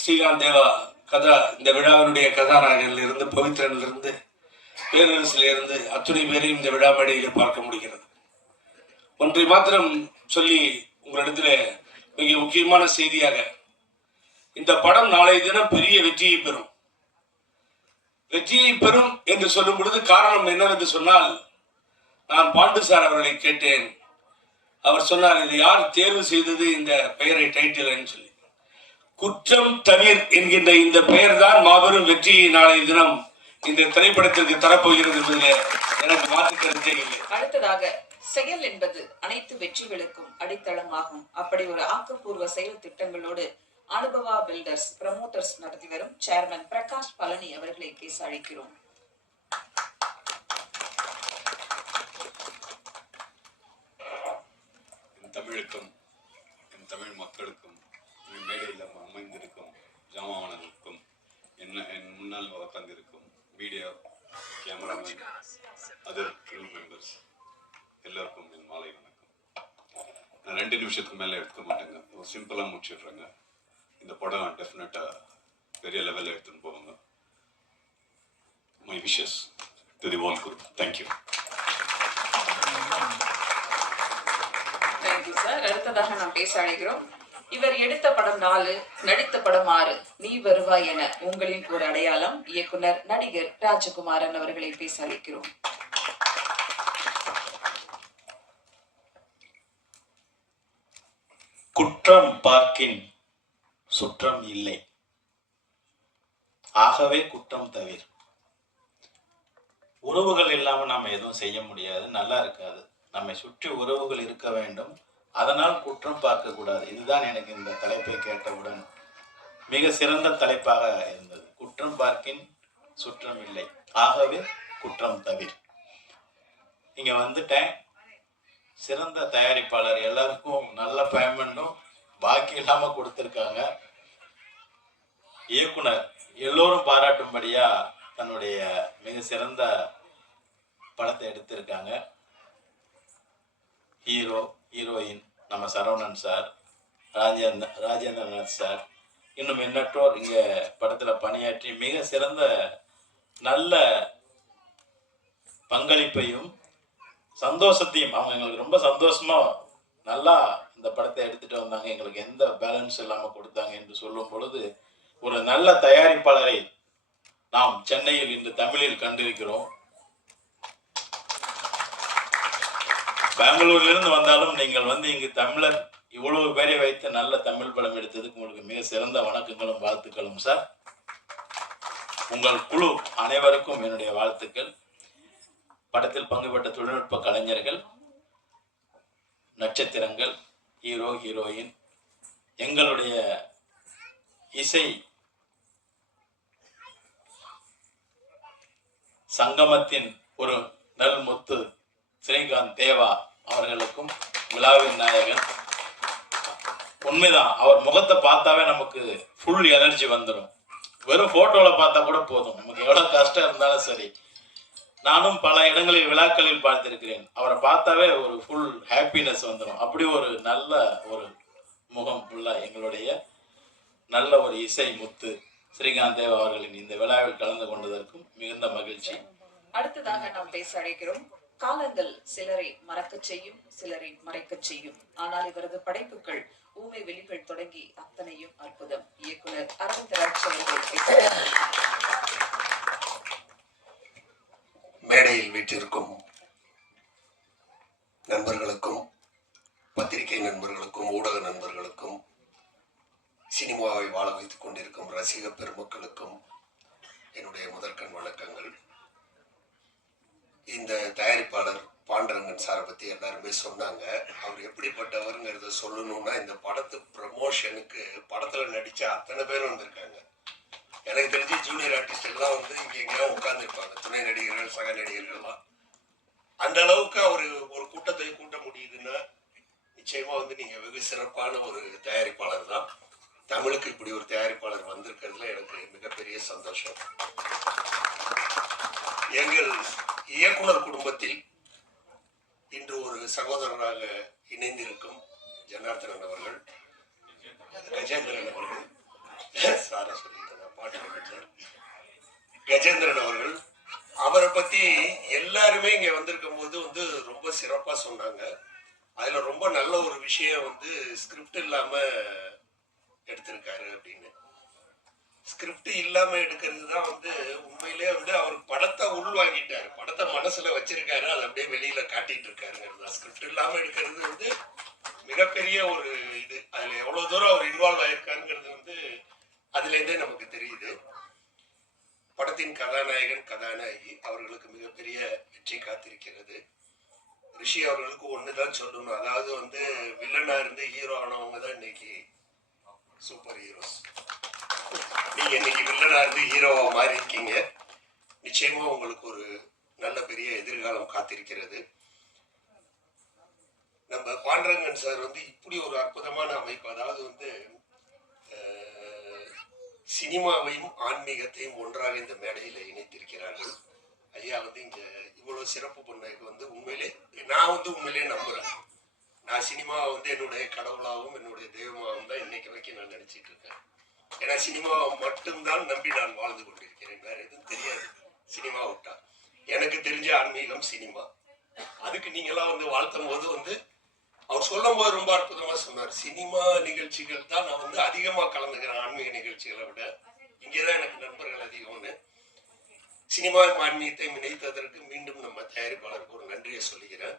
ஸ்ரீகாந்த் தேவா இந்த விழாவினுடைய கதாநாயகனிலிருந்து, பவித்ரனிலிருந்து, பேரரசிலிருந்து அத்துணை பேரையும் இந்த விழா மேடையில் பார்க்க முடிகிறது. ஒன்றை மாத்திரம் சொல்லி உங்களிடத்தில் மிக முக்கியமான செய்தியாக, இந்த படம் நாளைய தினம் பெரிய வெற்றியை பெறும். வெற்றியை பெறும் என்று சொல்லும் பொழுது காரணம் என்னவென்று சொன்னால், நான் பாண்டு சார் அவர்களை கேட்டேன். அவர் சொன்னார், இது யார் தேர்வு செய்தது இந்த பெயரை, டைட்டில் சொல்லி. குற்றம் தவிர் என்கின்ற இந்த பெயர் தான் மாபெரும் வெற்றியை நாளைய தினம் இந்த திரைப்படத்திற்கு தரப்போகிறது என்பதில் எனக்கு மாற்று கருத்தே இல்லை. அடுத்ததாக, செயல் என்பது அனைத்து வெற்றிகளுக்கும் அடித்தளமாகும். அப்படி ஒரு ஆக்கப்பூர்வ செயல் திட்டங்களோடு அனுபவா பில்டர்ஸ் ப்ரமோட்டர்ஸ் நடத்தி வரும் சேர்மன் பிரகாஷ் பழனி அவர்களை பேச அழைக்கிறோம். என் தமிழுக்கும் என் தமிழ் மக்களுக்கும் என் மேடையில் அமைந்திருக்கும் ஜாமானர்களுக்கும் என் முன்னால் உட்கார்ந்திருக்கும் media cameraman, other crew members எல்லாருக்கும் என் மாலை வணக்கம். நான் 2 நிமிஷத்துக்கு மேலே எடுத்துக்க மாட்டேங்க. ஒரு சிம்பிளாக முடிச்சிடுறேங்க. இந்த படம் டெஃபினட்டாக பெரிய லெவலில் எடுத்துன்னு போவாங்க. My wishes to the whole group. Thank you. Thank you sir. அடுத்ததாக நாம் பேச அழைக்கிறோம். இவர் எடுத்த படம் 4, நடித்த படம் 6, நீ வருவாய் என உங்களின் ஒரு அடையாளம், இயக்குனர் நடிகர் ராஜகுமாரன் அவர்களை பேச அழைக்கிறோம். குற்றம் பார்க்கின் சுற்றம் இல்லை, ஆகவே குற்றம் தவிர. உறவுகள் இல்லாம நாம எதுவும் செய்ய முடியாது, நல்லா இருக்காது. நம்மை சுற்றி உறவுகள் இருக்க வேண்டும், அதனால் குற்றம் பார்க்க கூடாது. இதுதான் எனக்கு இந்த தலைப்பை கேட்டவுடன் மிக சிறந்த தலைப்பாக இருந்தது. குற்றம் பார்க்கின் சுற்றம் இல்லை, ஆகவே குற்றம் தவிர. இங்க வந்துட்டேன். சிறந்த தயாரிப்பாளர், எல்லாருக்கும் நல்ல பேமெண்ட்டும் பாக்கி இல்லாம கொடுத்திருக்காங்க. இயக்குனர் எல்லோரும் பாராட்டும்படியா தன்னுடைய மிக சிறந்த படத்தை எடுத்திருக்காங்க. ஹீரோ, ஹீரோயின் நம்ம சரவணன் சார், ராஜேந்திரநாத் சார், இன்னும் எண்ணற்றோர் இங்க படத்துல பணியாற்றி மிக சிறந்த நல்ல பங்களிப்பையும் சந்தோஷத்தையும், அவங்க எங்களுக்கு ரொம்ப சந்தோஷமா நல்லா இந்த படத்தை எடுத்துட்டு வந்தாங்க. எங்களுக்கு எந்த பேலன்ஸ் இல்லாம கொடுத்தாங்க என்று சொல்லும் பொழுது, ஒரு நல்ல தயாரிப்பாளரை நாம் சென்னையில் இன்று தமிழில் கண்டிருக்கிறோம். பெங்களூர்ல இருந்து வந்தாலும் நீங்கள் வந்து இங்கு தமிழர் இவ்வளவு பேரை வைத்து நல்ல தமிழ் படம் எடுத்ததுக்கு உங்களுக்கு மிக சிறந்த வணக்கங்களும் வாழ்த்துக்களும் சார். உங்கள் குழு அனைவருக்கும் என்னுடைய வாழ்த்துக்கள். படத்தில் பங்குபெற்ற தொழில்நுட்ப கலைஞர்கள், நட்சத்திரங்கள், ஹீரோ, ஹீரோயின், எங்களுடைய இசை சங்கமத்தின் ஒரு நல்முத்து ஸ்ரீகாந்த் தேவா அவர்களுக்கும், விழாவின் நாயகன். உண்மைதான், அவர் முகத்தை பார்த்தாவே நமக்கு ஃபுல் எனர்ஜி வந்துடும். வெறும் போட்டோல பார்த்தா கூட போதும், நமக்கு எவ்வளவு கஷ்டம் இருந்தாலும் சரி. நானும் பல இடங்களில் விழாக்களில் பார்த்திருக்கிறேன். அவரை பார்த்தாவே ஒரு ஃபுல் ஹாப்பினஸ் வந்துடும். அப்படி ஒரு நல்ல ஒரு முகம் உள்ள எங்களுடைய நல்ல ஒரு இசை முத்து ஸ்ரீகாந்த் தேவ் அவர்களின் இந்த விழாவில் கலந்து கொண்டதற்கும் மிகுந்த மகிழ்ச்சி. அடுத்ததாக நாம் பேச அழைக்கிறோம். காலங்கள் சிலரை மறக்க செய்யும், சிலரை மறைக்க செய்யும். ஆனால் இவரது படைப்புகள் ஊமை வெளிகள் தொடங்கி அத்தனையும் அற்புதம். இயக்குனர் அரவிந்த் ராஜ் அவர்கள். மேடையில் வீட்டிற்கும் நண்பர்களுக்கும், பத்திரிகை நண்பர்களுக்கும், ஊடக நண்பர்களுக்கும், சினிமாவை வாழ வைத்துக் கொண்டிருக்கும் ரசிக பெருமக்களுக்கும் என்னுடைய முதற்கண் வணக்கங்கள். இந்த தயாரிப்பாளர் பாண்டரங்கன் சாரை பற்றி எல்லாருமே சொன்னாங்க. அவர் எப்படிப்பட்டவருங்கிறத சொல்லணும்னா, இந்த படத்து ப்ரமோஷனுக்கு படத்தில் நடித்த அத்தனை பேரும் வந்திருக்காங்க. எனக்கு தெரிஞ்சு ஜூனியர் ஆர்டிஸ்ட் எல்லாம் வந்து இங்கே எங்கேயாவது உட்காந்துருப்பாங்க, துணை நடிகர்கள், சக நடிகர்கள்லாம். அந்த அளவுக்கு அவர் ஒரு கூட்டத்தை கூட்ட முடியுதுன்னா நிச்சயமா வந்து நீங்க வெகு சிறப்பான ஒரு தயாரிப்பாளர் தான். தமிழுக்கு இப்படி ஒரு தயாரிப்பாளர் வந்திருக்கிறதுல எனக்கு மிகப்பெரிய சந்தோஷம். எங்கள் இயக்குனர் குடும்பத்தில் இன்று ஒரு சகோதரராக இணைந்திருக்கும் ஜனார்தனன் அவர்கள், கஜேந்திரன் அவர்கள், சாரா சொல்லிட்டேன், பாட்டு அமைச்சர் கஜேந்திரன் அவர்கள், அவரை பத்தி எல்லாருமே இங்க வந்திருக்கும் போது வந்து ரொம்ப சிறப்பா சொன்னாங்க. அதுல ரொம்ப நல்ல ஒரு விஷயம் வந்து ஸ்கிரிப்ட் இல்லாம எடுத்திருக்காரு அப்படின்னு. ஸ்கிரிப்ட் இல்லாம எடுக்கிறது தான் வந்து உண்மையிலே வந்து அவர் படத்தை உள்வாங்கிட்டாரு, படத்தை மனசுல வச்சிருக்காரு, அதை அப்படியே வெளியில காட்டிட்டு இருக்காருங்கிறது தான். ஸ்கிரிப்ட் இல்லாம எடுக்கிறது வந்து மிகப்பெரிய ஒரு இது. அதுல எவ்வளவு தூரம் அவர் இன்வால்வ் ஆயிருக்காருங்கிறது வந்து அதுல இருந்தே நமக்கு தெரியுது. படத்தின் கதாநாயகன், கதாநாயகி அவர்களுக்கு மிகப்பெரிய வெற்றி காத்திருக்கிறது. ரிஷி அவர்களுக்கு ஒண்ணுதான் சொல்லணும், அதாவது வந்து வில்லனா இருந்து ஹீரோ ஆனவங்க தான் இன்னைக்கு சூப்பர் ஹீரோஸ். நீங்க இன்னைக்கு வில்லனா இருந்து ஹீரோவா மாறி இருக்கீங்க. நிச்சயமா உங்களுக்கு ஒரு நல்ல பெரிய எதிர்காலம் காத்திருக்கிறது. நம்ம பாண்டரங்கன் சார் வந்து இப்படி ஒரு அற்புதமான அமைப்பு, அதாவது வந்து சினிமாவையும் ஆன்மீகத்தையும் ஒன்றாக இந்த மேடையில இணைத்திருக்கிறார்கள். ஐயா வந்து இங்க இவ்வளவு சிறப்பு பண்ணதுக்கு வந்து உண்மையிலே நான் வந்து உண்மையிலே நம்புறேன். நான் சினிமாவை வந்து என்னுடைய கடவுளாகவும் என்னுடைய தெய்வமாகவும் தான் இன்னைக்கு வரைக்கும் நான் நினைச்சிட்டு இருக்கேன். ஏன்னா சினிமாவை மட்டும்தான் நம்பி நான் வாழ்ந்து கொண்டிருக்கிறேன், வேற எதுவும் தெரியாது. சினிமா விட்டா எனக்கு தெரிஞ்ச ஆன்மீகம் சினிமா. அதுக்கு நீங்களாம் வந்து வாழ்த்தும் போது வந்து அவர் சொல்லும் போது ரொம்ப அற்புதமா சொன்னார். சினிமா நிகழ்ச்சிகள் தான் நான் வந்து அதிகமா கலந்துக்கிறேன் ஆன்மீக நிகழ்ச்சிகளை விட. இங்கேதான் எனக்கு நண்பர்கள் அதிகம்னு. சினிமா ஆன்மீகத்தை இணைத்ததற்கு மீண்டும் நம்ம தயாரிப்பாளருக்கு ஒரு நன்றியை சொல்லிக்கிறேன்.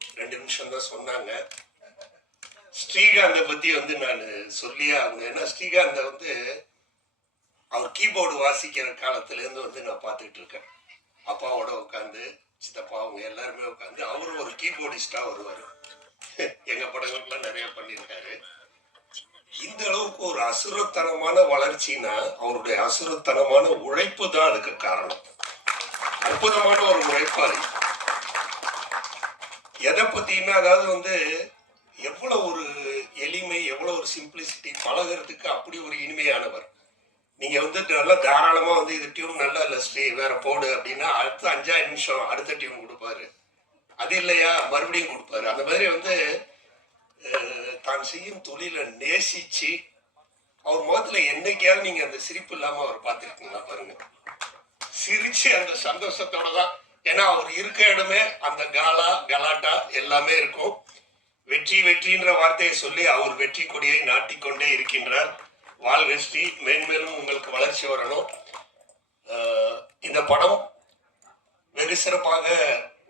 2 நிமிஷம் தான் சொன்னாங்க. ஸ்ரீகாந்தை பத்தி வந்து நான் சொல்லியே ஆகணும். ஏன்னா ஸ்ரீகாந்தை வந்து அவர் கீபோர்டு வாசிக்கிற காலத்துல இருந்து வந்து நான் பார்த்துட்டு இருக்கேன். அப்பாவோட உட்காந்து, சித்தப்பா அவங்க எல்லாருமே உட்காந்து, அவரும் ஒரு கீபோர்டிஸ்டா வருவாரு. எங்க படங்களுக்குலாம் நிறைய பண்ணியிருக்காரு. இந்த அளவுக்கு ஒரு அசுரத்தனமான வளர்ச்சினா அவருடைய அசுரத்தனமான உழைப்பு தான் அதுக்கு காரணம். அற்புதமான ஒரு உழைப்பாளி. எதை பத்தினா, அதாவது வந்து எவ்வளவு ஒரு எளிமை, எவ்வளவு ஒரு சிம்பிளிசிட்டி, பழகிறதுக்கு அப்படி ஒரு இனிமையானவர். நீங்க வந்து நல்லா தாராளமா வந்து இது டியூன் நல்லா இல்லை ஸ்ரீ வேற போடு அப்படின்னா அடுத்த 5 நிமிஷம் அடுத்த டியூன் கொடுப்பாரு. அது இல்லையா மறுபடியும் கொடுப்பாரு. அந்த மாதிரி வந்து தான் செய்யும் தொழிலை நேசிச்சு, அவர் முகத்துல என்னைக்காவது நீங்க அந்த சிரிப்பு இல்லாம அவர் பார்த்துருக்கீங்களா பாருங்க. சிரிச்சு அந்த சந்தோஷத்தோட தான். ஏன்னா அவர் இருக்க இடமே அந்த கலாட்டா எல்லாமே இருக்கும். வெற்றி வெற்றின்ற வார்த்தையை சொல்லி அவர் வெற்றி கொடியை நாட்டிக்கொண்டே இருக்கின்றார். வாழ்க ஸ்ரீ, மேன்மேலும் உங்களுக்கு வளர்ச்சி வரணும். இந்த படம் வெகு சிறப்பாக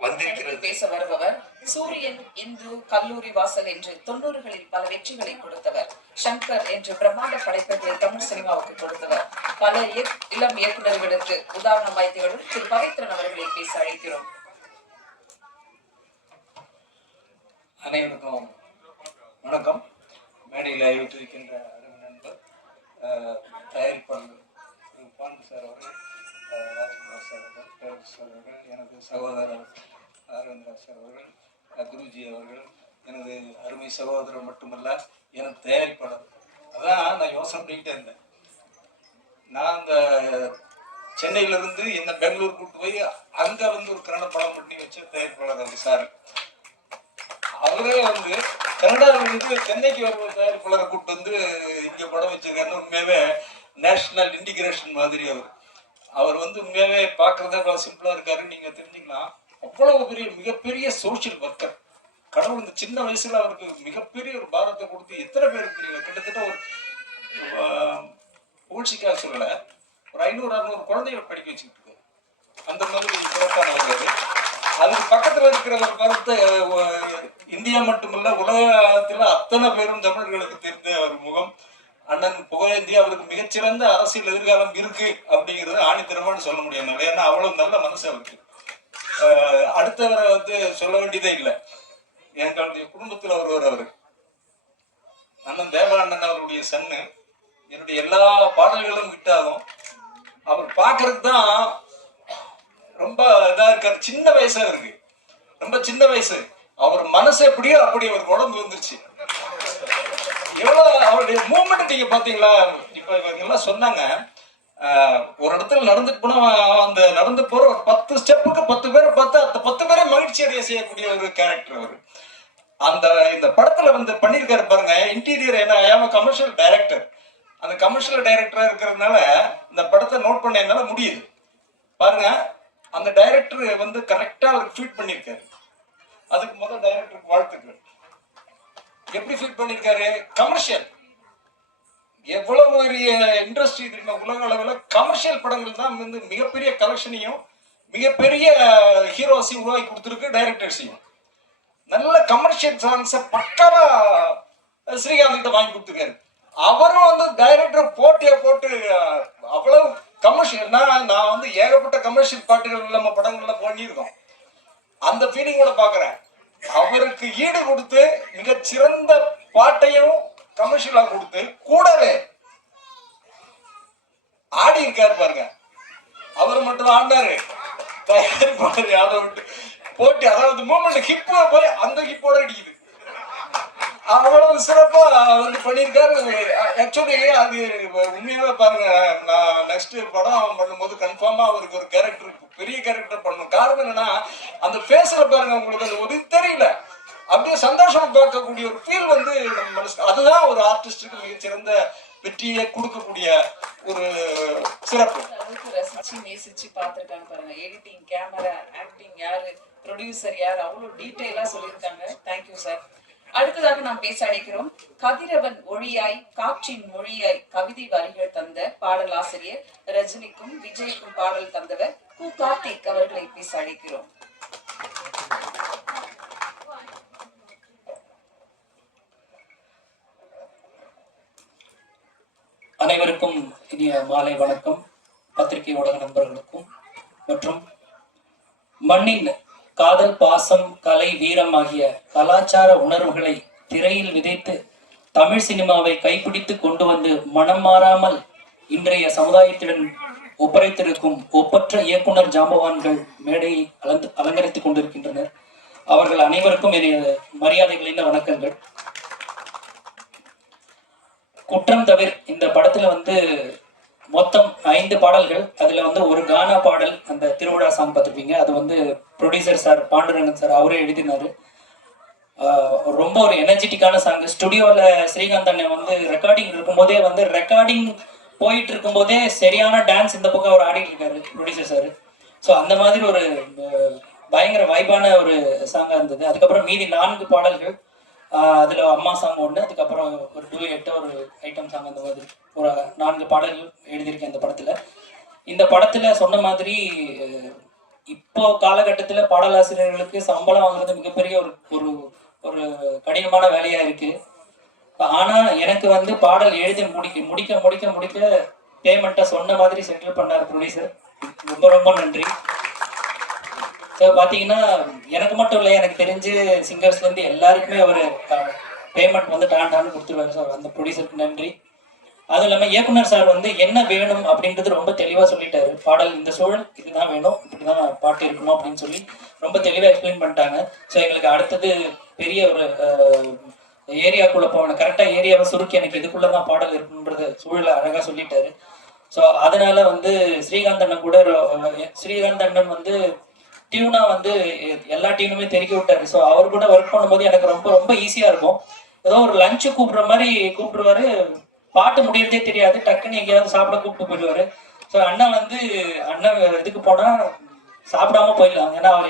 வந்திருக்கிறது. பேச வருபவர் சூரியன் இந்து கல்லூரி வாசல் என்று 90களில் பல வெற்றிகளை கொடுத்தவர். சங்கர் என்று பிரம்மாண்ட படைப்புகளை தமிழ் சினிமாவுக்கு கொடுத்தவர். பல இளம் இயக்குநர்களுக்கு உதாரணமாய் திகழும் திரு பவித்ரன் அவர்களை பேச அழைக்கிறோம். அனைவருக்கும் வணக்கம். மேடையில் வீட்டிருக்கின்ற அருமை நண்பர் தயாரிப்பாளர் பாண்டு சார் அவர்கள், ராஜ்குமார் சார் அவர்கள், சார் அவர்கள், எனது சகோதரர் அரவிந்த்ரா சார் அவர்கள், குருஜி அவர்கள், எனது அருமை சகோதரர் மட்டுமல்ல எனது தயாரிப்பாளர். அதான் நான் யோசனை பண்ணிக்கிட்டே இருந்தேன். நான் அந்த சென்னையிலிருந்து என்ன பெங்களூர் கூப்பிட்டு போய் அங்கே வந்து ஒரு கன்னட படம் பண்ணி வச்ச தயாரிப்பாளர் அவர் சார். அவரே வந்து கன்னடாவிலிருந்து சென்னைக்கு வர தயாரிப்பாளரை கூப்பிட்டு வந்து இங்கே படம் வச்சிருக்காருன்னு உண்மையாகவே நேஷனல் இன்டிகிரேஷன் மாதிரி அவர் வந்து உண்மையாகவே பார்க்குறதே அவ்வளோ சிம்பிளாக இருக்காரு. நீங்கள் தெரிஞ்சுக்கலாம், அவ்வளவு பெரிய மிகப்பெரிய சோஷியல் ஒர்க்கர். கடவுள் இந்த சின்ன வயசுல அவருக்கு மிகப்பெரிய ஒரு பாரத்தை கொடுத்து எத்தனை பேருக்கு தெரியும், கிட்டத்தட்ட ஒரு புகழ்ச்சிக்காக சொல்லல, ஒரு 500-600 குழந்தைகளை படிக்க வச்சுக்கிட்டு இருக்காரு. அந்த மாதிரி சிறப்பானவர். அதுக்கு பக்கத்துல இருக்கிற ஒரு கருத்தை இந்தியா மட்டுமல்ல உலகத்துல அத்தனை பேரும் தமிழர்களுக்கு தெரிந்த ஒரு முகம். அண்ணன் புகழேந்தி அவருக்கு மிகச்சிறந்த அரசியல் எதிர்காலம் இருக்கு அப்படிங்கிறது ஆணித்தரமானு சொல்ல முடியும். ஏன்னா அவ்வளவு நல்ல மனசு அவருக்கு. அடுத்தவரை வந்து சொல்ல வேண்டியதே இல்லை. எங்களுடைய குடும்பத்தில் ஒருவர் அவரு அண்ணன் தேவானந்தன் அவருடைய சன்னு. என்னுடைய எல்லா பாடல்களும் விட்டாலும் அவர் பார்க்கறதுக்கு தான் ரொம்ப இதா இருக்காரு. சின்ன வயசா இருக்கு, ரொம்ப சின்ன வயசு. அவர் மனசு எப்படியோ அப்படி அவர் உடம்பு வந்துருச்சு. எவ்வளவு அவருடைய மூமெண்ட் நீங்க பாத்தீங்களா? இப்ப இவங்க எல்லாம் சொன்னாங்க, ஒரு இடத்துல நடந்துட்டு போனா அந்த நடந்து போற ஒரு 10 ஸ்டெப்புக்கு 10 பேரை பார்த்து அந்த 10 பேரை மகிழ்ச்சி அடைய செய்யக்கூடிய ஒரு கேரக்டர் அவர். அந்த இந்த படத்துல வந்து பண்ணியிருக்காரு பாருங்க இன்டீரியர். ஏன்னா கமர்ஷியல் டைரக்டர், அந்த கமர்ஷியல் டைரக்டரா இருக்கிறதுனால இந்த படத்தை நோட் பண்ண என்னால முடியுது. பாருங்க அந்த டைரக்டர் வந்து கரெக்டா அவருக்கு ஃபீட் பண்ணியிருக்காரு. அதுக்கு முதல் டைரக்டருக்கு வாழ்த்துக்கள். எப்படி ஃபீட் பண்ணியிருக்காரு? கமர்ஷியல் எவ்வளவு பெரிய இண்டஸ்ட்ரி தெரியுமா? உலக அளவில் கமர்ஷியல் படங்கள் தான் வந்து மிகப்பெரிய கலெக்ஷனையும் மிகப்பெரிய ஹீரோஸையும் உருவாக்கி கொடுத்துருக்கு, டைரக்டர்ஸையும். நல்ல கமர்ஷியல் சாங்ஸை பக்காவா ஸ்ரீகாந்த் கிட்ட வாங்கி கொடுத்துருக்காரு. அவரும் வந்து டைரக்டர் போட்டியை போட்டு அவ்வளவு கமர்ஷியல். நான் வந்து ஏகப்பட்ட கமர்ஷியல் பாட்டுகள் நம்ம படங்கள்ல பண்ணியிருக்கோம். அந்த ஃபீலிங்கோட பாக்குறேன். அவருக்கு ஈடு கொடுத்து மிகச்சிறந்த பாட்டையும் கமர்ஷியலா கொடுத்து கூடவே ஆடி இருக்காரு பாருங்க. அவர் மட்டும் ஆடினாரு, தயாரிப்பாளர் யாரை விட்டு போட்டி. அதாவது மூமெண்ட் ஹிப் போய் அந்த ஹிப்போட அடிக்குது. அவ்வளவு சிறப்பா வந்து பண்ணியிருக்காரு. ஆக்சுவலி அது உண்மையாவே பாருங்க, நான் நெக்ஸ்ட் படம் பண்ணும்போது கன்ஃபார்மா அவருக்கு ஒரு கேரக்டர், பெரிய கேரக்டர் பண்ணணும். காரணம் என்னன்னா அந்த ஃபேஸ்ல பாருங்க உங்களுக்கு அது ஒரு தெரியல, அப்படியே சந்தோஷமா பார்க்கக்கூடிய ஒரு ஃபீல் வந்து நம்ம மனசு. அதுதான் ஒரு ஆர்டிஸ்டுக்கு மிகச்சிறந்த வெற்றியை கொடுக்கக்கூடிய ஒரு சிறப்பு. ரசிச்சு நேசிச்சு பார்த்திருக்காங்க பாருங்க. எடிட்டிங், கேமரா, ஆக்டிங் யாரு, ப்ரொடியூசர் யார், அவ்வளவு டீட்டெயிலா சொல்லியிருக்காங்க. Thank you sir. அடுத்ததாக நாம் பேச அழைக்கிறோம் கதிரவன் ஒளியாய் காற்றின் மொழியாய் கவிதை வரிகள் தந்த பாடலாசிரியர், ரஜினிக்கும் விஜய்க்கும் பாடல் தந்தவர் கு கார்த்திக் அவர்களை பேச அழைக்கிறோம். அனைவருக்கும் இனிய மாலை வணக்கம். பத்திரிகை ஊடக நண்பர்களுக்கும் மற்றும் மண்ணின் காதல், பாசம், கலை, வீரம் ஆகிய கலாச்சார உணர்வுகளை திரையில் விதைத்து தமிழ் சினிமாவை கைப்பிடித்து கொண்டு வந்து மனம் மாறாமல் இன்றைய சமுதாயத்துடன் ஒப்படைத்திருக்கும் ஒப்பற்ற இயக்குனர் ஜாம்பவான்கள் மேடையை அலங்கரித்துக் கொண்டிருக்கின்றனர். அவர்கள் அனைவருக்கும் என்னுடைய மரியாதைகளின் வணக்கங்கள். குற்றம் தவிர இந்த படத்துல வந்து மொத்தம் 5 பாடல்கள். அதுல வந்து ஒரு கானா பாடல், அந்த திருவிழா சாங் பார்த்துருப்பீங்க. அது வந்து ப்ரொடியூசர் சார் பாண்டுரங்கன் சார் அவரே எழுதினாரு. ரொம்ப ஒரு எனர்ஜெட்டிக்கான சாங். ஸ்டுடியோல ஸ்ரீகாந்த் அண்ணன் வந்து ரெக்கார்டிங் இருக்கும்போதே வந்து ரெக்கார்டிங் போயிட்டு இருக்கும்போதே சரியான டான்ஸ் இந்த பக்கம் அவர் ஆடிட்டு இருக்காரு ப்ரொடியூசர் சார். ஸோ அந்த மாதிரி ஒரு பயங்கர வைபான ஒரு சாங்கா இருந்தது. அதுக்கப்புறம் மீதி 4 பாடல்கள், அதுல அம்மா சாங் ஒன்று, அதுக்கப்புறம் ஒரு டூயட், ஒரு ஐட்டம் சாங், அந்த மாதிரி ஒரு 4 பாடல்கள் எழுதியிருக்கேன் இந்த படத்துல. இந்த படத்துல சொன்ன மாதிரி இப்போ காலகட்டத்துல பாடலாசிரியர்களுக்கு சம்பளம் வாங்குறது மிகப்பெரிய ஒரு ஒரு கடினமான வேலையா இருக்கு. ஆனா எனக்கு வந்து பாடல் எழுதி முடிக்க பேமெண்ட்டை சொன்ன மாதிரி செட்டில் பண்ணார் ப்ரொடியூசர். ரொம்ப ரொம்ப நன்றி. ஸோ பார்த்தீங்கன்னா எனக்கு மட்டும் இல்லை, எனக்கு தெரிஞ்சு சிங்கர்ஸ்லேருந்து எல்லாருக்குமே அவர் பேமெண்ட் வந்து டான்னு கொடுத்துருவாரு. ஸோ அந்த ப்ரொடியூசருக்கு நன்றி. அதுவும் இல்லாமல் இயக்குனர் சார் வந்து என்ன வேணும் அப்படின்றது ரொம்ப தெளிவாக சொல்லிட்டாரு. பாடல் இந்த சூழல் இதுதான் வேணும், இப்படிதான் பாட்டு இருக்கணும் அப்படின்னு சொல்லி ரொம்ப தெளிவாக எக்ஸ்பிளைன் பண்ணிட்டாங்க. ஸோ எங்களுக்கு அடுத்தது பெரிய ஒரு ஏரியாக்குள்ளே போகணும். கரெக்டாக ஏரியாவை சுருக்கி எனக்கு இதுக்குள்ளே தான் பாடல் இருக்குன்றது சூழலை அழகாக சொல்லிட்டாரு. ஸோ அதனால வந்து ஸ்ரீகாந்த் அண்ணன் வந்து டியூனா வந்து எல்லா டியூனுமே தெருக்கி விட்டாரு. ஸோ அவர் கூட ஒர்க் பண்ணும்போது எனக்கு ரொம்ப ரொம்ப ஈஸியாக இருக்கும். ஏதோ ஒரு லஞ்சு கூப்பிடுற மாதிரி கூப்பிடுவாரு, பாட்டு முடியறதே தெரியாது, டக்குன்னு எங்கேயாவது சாப்பிட கூப்பிட்டு போயிடுவாரு. ஸோ அண்ணன் இதுக்கு போனால் சாப்பிடாம போயிடலாம். ஏன்னா அவர்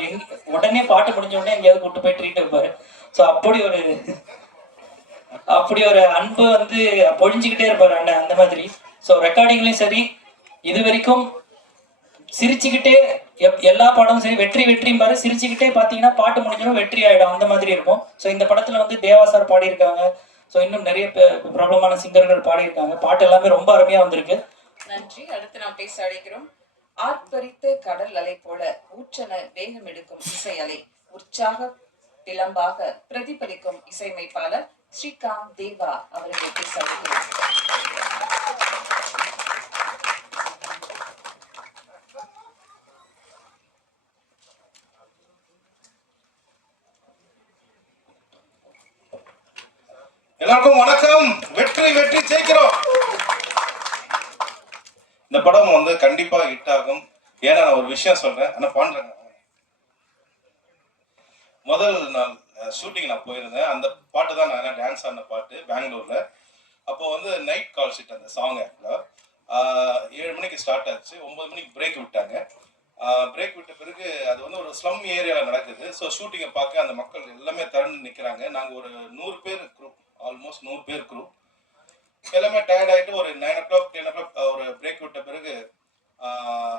உடனே பாட்டு முடிஞ்ச உடனே எங்கேயாவது கூப்பிட்டு போய் ட்ரீட் வைப்பாரு. ஸோ அப்படி ஒரு அன்பு வந்து பொழிஞ்சுக்கிட்டே இருப்பாரு அண்ணன், அந்த மாதிரி. ஸோ ரெக்கார்டிங்லையும் சரி, இது வரைக்கும் சிரிச்சுக்கிட்டே எல்லா பாடமும் சரி வெற்றி பாரு, சிரிச்சுக்கிட்டே பார்த்தீங்கன்னா பாட்டு முடிஞ்சாலும் வெற்றி ஆயிடும், அந்த மாதிரி இருக்கும். ஸோ இந்த படத்துல வந்து தேவா சார் பாடியிருக்காங்க, ஸோ இன்னும் நிறைய பிரபலமான சிங்கர்கள் பாடியிருக்காங்க. பாட்டு எல்லாமே ரொம்ப அருமையாக வந்திருக்கு. நன்றி. அடுத்து நாம் பேச அழைக்கிறோம். ஆர்ப்பரித்த கடல் அலை போல ஊற்றன வேகம் எடுக்கும் இசை அலை, உற்சாக பிளம்பாக பிரதிபலிக்கும் இசையமைப்பாளர் ஸ்ரீகாந்த் தேவா அவர்கள் பேச அழைக்கிறோம். எல்லாருக்கும் வணக்கம். வெற்றி வெற்றி ஜெயிக்கிறோம். இந்த படம் வந்து கண்டிப்பா ஹிட் ஆகும். ஏன்னா நான் ஒரு விஷயம் சொல்றேன். ஆனா பாடுறேன். முதல் நாள் ஷூட்டிங் நான் போயிருந்தேன். அந்த பாட்டு தான் நான் டான்ஸ் ஆடின பாட்டு பெங்களூர்ல. அப்போ வந்து நைட் கால் ஷீட் அந்த சாங் ஆக்சுவலா 7 மணிக்கு ஸ்டார்ட் ஆச்சு. 9 மணிக்கு பிரேக் விட்டாங்க. பிரேக் விட்ட பிறகு அது வந்து ஒரு ஸ்லம் ஏரியாவில் நடக்குது. ஸோ ஷூட்டிங்கை பார்க்க அந்த மக்கள் எல்லாமே திரண்டு நிற்கிறாங்க. நாங்கள் ஒரு 100 பேர் குரூப், ஆல்மோஸ்ட் 100 பேர் குரூப். எல்லாமே டயர்ட் ஆகிட்டு ஒரு 9 o'clock 10 o'clock ஒரு பிரேக் விட்ட பிறகு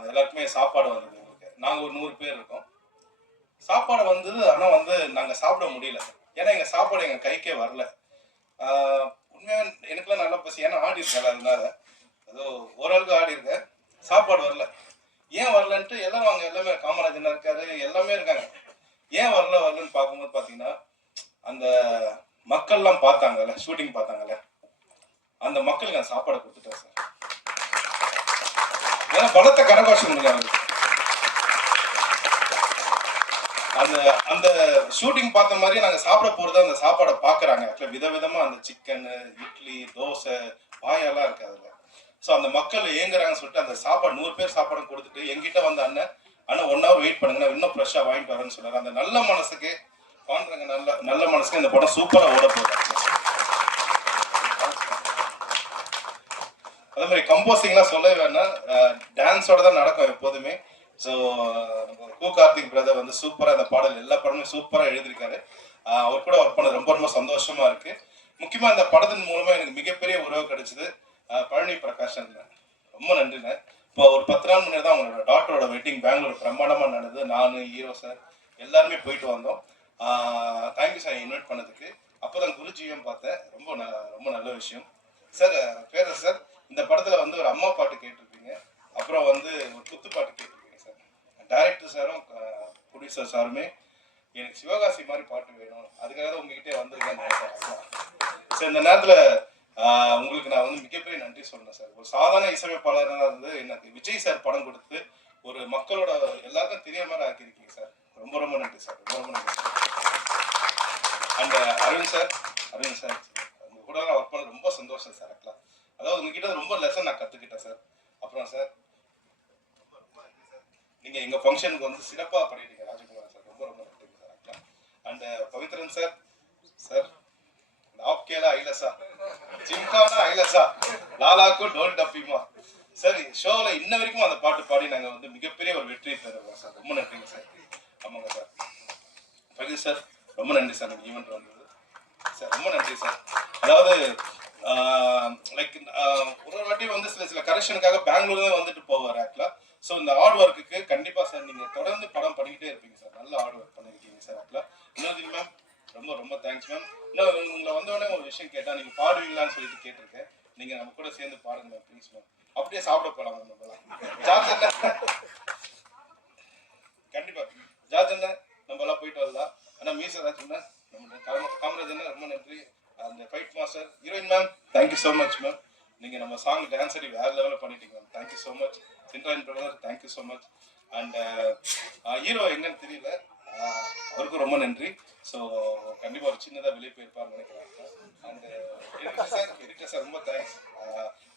எல்லாருக்குமே சாப்பாடு வந்தது. எங்களுக்கு நாங்கள் ஒரு 100 பேர் இருக்கோம். சாப்பாடு வந்தது. ஆனால் வந்து நாங்கள் சாப்பிட முடியல. ஏன்னா எங்கள் சாப்பாடு எங்கள் கைக்கே வரல. உண்மையாக எனக்குலாம் நல்லா பசி. ஏன்னா ஆடி இருக்காங்க. அதனால ஏதோ ஓரளவுக்கு ஆடி இருக்கேன். சாப்பாடு வரல. ஏன் வரலன்ட்டு எல்லாரும் அவங்க எல்லாமே காமராஜனா இருக்காரு, எல்லாமே இருக்காங்க. ஏன் வரலன்னு பார்க்கும்போது பார்த்தீங்கன்னா அந்த மக்கள்லாம் பார்த்தாங்கல்ல, ஷூட்டிங் பார்த்தாங்கல்ல, அந்த மக்களுக்கு நான் சாப்பாடை கொடுத்துட்டேன் சார். ஏன்னா பலத்த கரகோஷம் அவருக்கு. அந்த அந்த ஷூட்டிங் பார்த்த மாதிரி நாங்கள் சாப்பிட போறது அந்த சாப்பாடை பார்க்குறாங்க. ஆக்சுவலாக விதவிதமா அந்த சிக்கனு, இட்லி, தோசை, பாயெல்லாம் இருக்கு அதில். ஸோ அந்த மக்கள் ஏங்குறாங்கன்னு சொல்லிட்டு அந்த சாப்பாடு 100 பேர் சாப்பாடு கொடுத்துட்டு எங்கிட்ட வந்து அண்ணன் 1 hour வெயிட் பண்ணுங்க, நான் இன்னும் ஃப்ரெஷ்ஷாக வாங்கிட்டு வரேன்னு சொன்னார். அந்த நல்ல மனசுக்கு பாடுறாங்க. நல்ல மனசுக்கு இந்த படம் சூப்பராக ஓட போகுது. அதே மாதிரி கம்போசிங்லாம் சொல்லவே வேணாம். டான்ஸோட தான் நடக்கும் எப்போதுமே. ஸோ நம்ம கார்த்திக் பிரதர் வந்து சூப்பராக அந்த பாடல் எல்லா படமும் சூப்பராக எழுதியிருக்காரு. அவர் கூட ஒர்க் பண்ணது ரொம்ப ரொம்ப சந்தோஷமா இருக்கு. முக்கியமாக இந்த படத்தின் மூலமாக எனக்கு மிகப்பெரிய உறவு கிடைச்சிது. பழனி பிரகாஷன் ரொம்ப நன்றிண்ணே. இப்போ ஒரு 10 நாள் முன்னாடி தான் அவங்களோட டாக்டரோட வெட்டிங் பெங்களூர் பிரம்மாண்டமாக நடந்தது. நான், ஹீரோ சார் எல்லாருமே போயிட்டு வந்தோம். தேங்க்யூ சார் இன்வைட் பண்ணதுக்கு. அப்போ தான் குருஜியும் பார்த்தேன். ரொம்ப நல்ல விஷயம் சார். பேர சார் இந்த படத்தில் வந்து ஒரு அம்மா பாட்டு கேட்டிருப்பீங்க, அப்புறம் வந்து ஒரு குத்து பாட்டு கேட்டிருப்பீங்க சார். டைரக்டர் சாரும் ப்ரொடியூசர் சாருமே எனக்கு சிவகாசி மாதிரி பாட்டு வேணும், அதுக்காக தான் உங்ககிட்டே வந்திருக்கேன் சார். இந்த நேரத்தில் உங்களுக்கு நான் வந்து மிகப்பெரிய நன்றி சொல்றேன் சார். ஒரு சாதாரண இசையமைப்பாளராக இருந்து எனக்கு விஜய் சார் படம் கொடுத்து ஒரு மக்களோட எல்லாருக்கும் தெரிய மாதிரி ஆக்கியிருக்கீங்க சார். ரொம்ப ரொம்ப நன்றி சார். ரொம்ப நன்றி சார். அண்ட் அரவிந்த் சார் உங்க கூட நான் ஒர்க் பண்ண ரொம்ப சந்தோஷம் சார். ஆக்சுவலா அதாவது உங்ககிட்ட ரொம்ப லெசன் நான் கற்றுக்கிட்டேன் சார். அப்புறம் சார் நீங்க எங்க ஃபங்க்ஷனுக்கு வந்து சிறப்பாக பண்ணிட்டீங்க ராஜகுமார் சார். ரொம்ப ரொம்ப நன்றி சார். ஆக்சுவலா அண்ட் பவித்ரன் சார் आपकेला ஐலசா சிம்கானா ஐலசா லாலாக்கு டோல் டப்பிமா சார். ஷோவில் இன்ன வரைக்கும் அந்த பாட்டு பாடி நாங்கள் வந்து மிகப்பெரிய ஒரு வெற்றி பெறுவோம் சார். ரொம்ப நன்றிங்க சார். ஆமாங்க சார். பகுதி சார் ரொம்ப நன்றி சார். எனக்கு ஈவெண்ட் வந்தது சார். ரொம்ப நன்றி சார். அதாவது லைக் ஒரு வாட்டி வந்து சில கரெக்ஷனுக்காக பெங்களூர்ல வந்துட்டு போவார் ஆக்சுவலாக. ஸோ இந்த ஹார்ட் ஒர்க்குக்கு கண்டிப்பாக சார் நீங்கள் தொடர்ந்து படம் பண்ணிக்கிட்டே இருப்பீங்க சார். நல்ல ஹார்ட் ஒர்க் பண்ணியிருக்கீங்க சார். ஆக்சுவலாக இன்னொரு மேம் ரொம்ப தேங்க்ஸ் மேம். இன்னும் உங்களை வந்தோடனே ஒரு விஷயம் கேட்டால் நீங்கள் பாடுவீங்களான்னு சொல்லிட்டு கேட்டிருக்கேன். நீங்கள் நம்ம கூட சேர்ந்து பாடுங்க மேம் ப்ளீஸ் மேம். அப்படியே சாப்பிட போகலாம் மேம். நம்மளாம் ஜார்ஜ் அண்ணன் கண்டிப்பாக ஜார்ஜ் அண்ணன் நம்மளாம் போயிட்டு வரலாம். ஆனால் மீஸ் ஏதாச்சும் நம்ம காமராஜ் அண்ணன் ரொம்ப நன்றி. அந்த fight master heroine ma'am thank you so much ma'am. நீங்கள் நம்ம சாங் டான்ஸ் ஆடி வேறு லெவலில் பண்ணிட்டீங்க மேம். Thank you so much. Chinrayan brother thank you so much. And hero எங்கன்னு தெரியல, அவருக்கும் ரொம்ப நன்றி. ஸோ கண்டிப்பாக ஒரு சின்னதாக வெளியே போயிருப்பாருன்னு நினைக்கிறேன். அண்ட் எடிட்டர் சார் ரொம்ப thanks.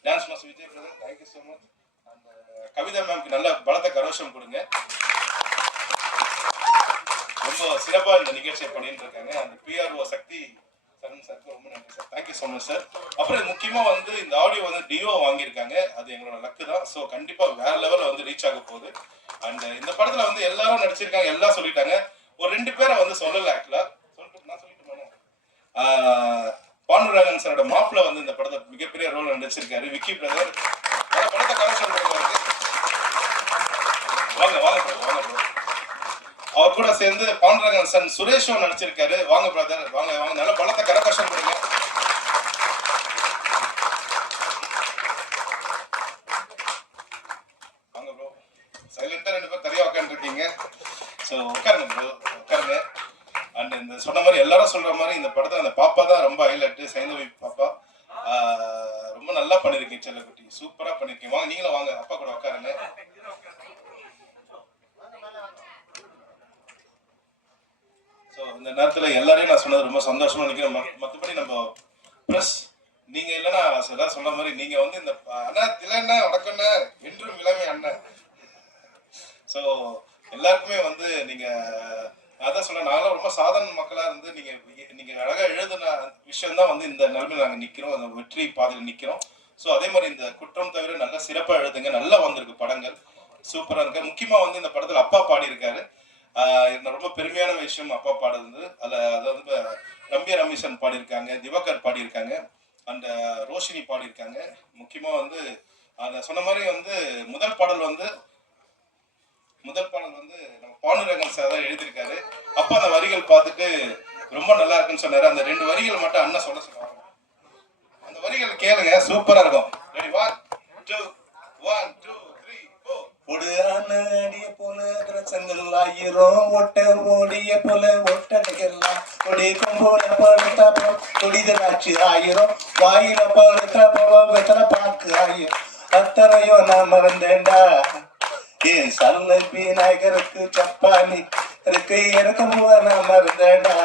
Dance master Vijay brother thank you so much. And Kavitha மேம்க்கு நல்ல பலத்த கரோஷம் கொடுங்க. ரொம்ப சிறப்பாக இந்த நிகழ்ச்சியை பண்ணிட்டு இருக்காங்க. அந்த பிஆர்ஓ சக்தி சரண் சாருக்கு ரொம்ப நன்றி sir. Thank you so much sir. அப்புறம் முக்கியமாக வந்து இந்த ஆடியோ வந்து டிஓ வாங்கியிருக்காங்க. அது எங்களோட லக்கு தான். ஸோ கண்டிப்பாக வேற லெவலில் வந்து ரீச் ஆக போகுது. அண்ட் இந்த படத்தில் வந்து எல்லாரும் நடிச்சிருக்காங்க, எல்லாம் சொல்லிட்டாங்க. ஒரு 2 பேரை வந்து சொல்லலை ஆக்சுவலா. நான் சொல்லிட்டு பாண்டுரங்கன் சாரோட மாப்பிள்ள வந்து இந்த படத்தை மிகப்பெரிய ரோல் நடிச்சிருக்காரு. விக்கி பிரதர் படத்தை கலெக்ஷன் பண்ணுவாரு. வாங்க அவர் கூட சேர்ந்து பாண்டுரங்கன் சன் சுரேஷும் நடிச்சிருக்காரு. வாங்க பிரதர் வாங்க நல்ல படத்தை கலெக்ஷன் பண்ணுங்க. சொன்ன மாதிரி எல்லாரும் சொல்ற மாதிரி இந்த படத்தை அந்த பாப்பா தான் ரொம்ப ஹைலைட்டு. சைந்தவி பாப்பா ரொம்ப நல்லா பண்ணிருக்கீங்க செல்லக்குட்டி, சூப்பரா பண்ணிருக்கீங்க. வாங்க நீங்களும் வாங்க, அப்பா கூட உட்காருங்க. ஸோ இந்த நேரத்தில் எல்லாரையும் நான் சொன்னது ரொம்ப சந்தோஷமா நினைக்கிறேன். மற்றபடி நம்ம ப்ரெஸ் நீங்க இல்லைன்னா எல்லாம் சொன்ன மாதிரி நீங்க வந்து இந்த அண்ணா திலண்ணா உனக்குன்னு என்றும் இளமை அண்ணன். ஸோ எல்லாருக்குமே வந்து நீங்க அதான் சொல்ல, நாங்களாம் ரொம்ப சாதாரண மக்களா இருந்து நீங்க அழகா எழுதின விஷயம் தான் வந்து இந்த நிலைமையில நாங்க நிக்கிறோம், அந்த வெற்றி பாதையில் நிக்கிறோம். ஸோ அதே மாதிரி இந்த குற்றம் தவிர நல்ல சிறப்பா எழுதுங்க, நல்லா வந்திருக்கு படங்கள், சூப்பரா இருக்கு. முக்கியமா வந்து இந்த படத்துல அப்பா பாடி இருக்காரு. ரொம்ப பெருமையான விஷயம் அப்பா பாடுறது. அதாவது ரம்யா ரமேஷன் பாடியிருக்காங்க, திவாகர் பாடியிருக்காங்க, அந்த ரோஷினி பாடியிருக்காங்க. முக்கியமா வந்து அந்த சொன்ன மாதிரி வந்து முதல் பாடல் வந்து நம்ம பாண்டுரங்கன் சார் தான் எழுதியிருக்காரு. அப்பா அந்த வரிகள் பார்த்துட்டு ரொம்ப நல்லா இருக்குன்னு சொன்னாரு. அந்த 2 வரிகள் மட்டும் அண்ணன் சொல்ல சொல்லுவாங்க, அந்த வரிகள் கேளுங்க, சூப்பரா இருக்கும். ரெடி 1 2 1 2 3 4. ஒடிய போல திரசங்கள் ஆயிரம் ஒட்ட ஓடிய போல ஒட்டடைகள்லாம் ஒடிக்கும் போல படுத்தா கொடிதராட்சி ஆயிரம் வாயில படுத்தா போவ வெத்தர பாக்கு ஆயிரம் அத்தனையோ நான் மறந்தேன்டா என் சல்லபி நாயகருக்கு சப்பானி இருக்கு எனக்கும் நான் மறந்தேன்டா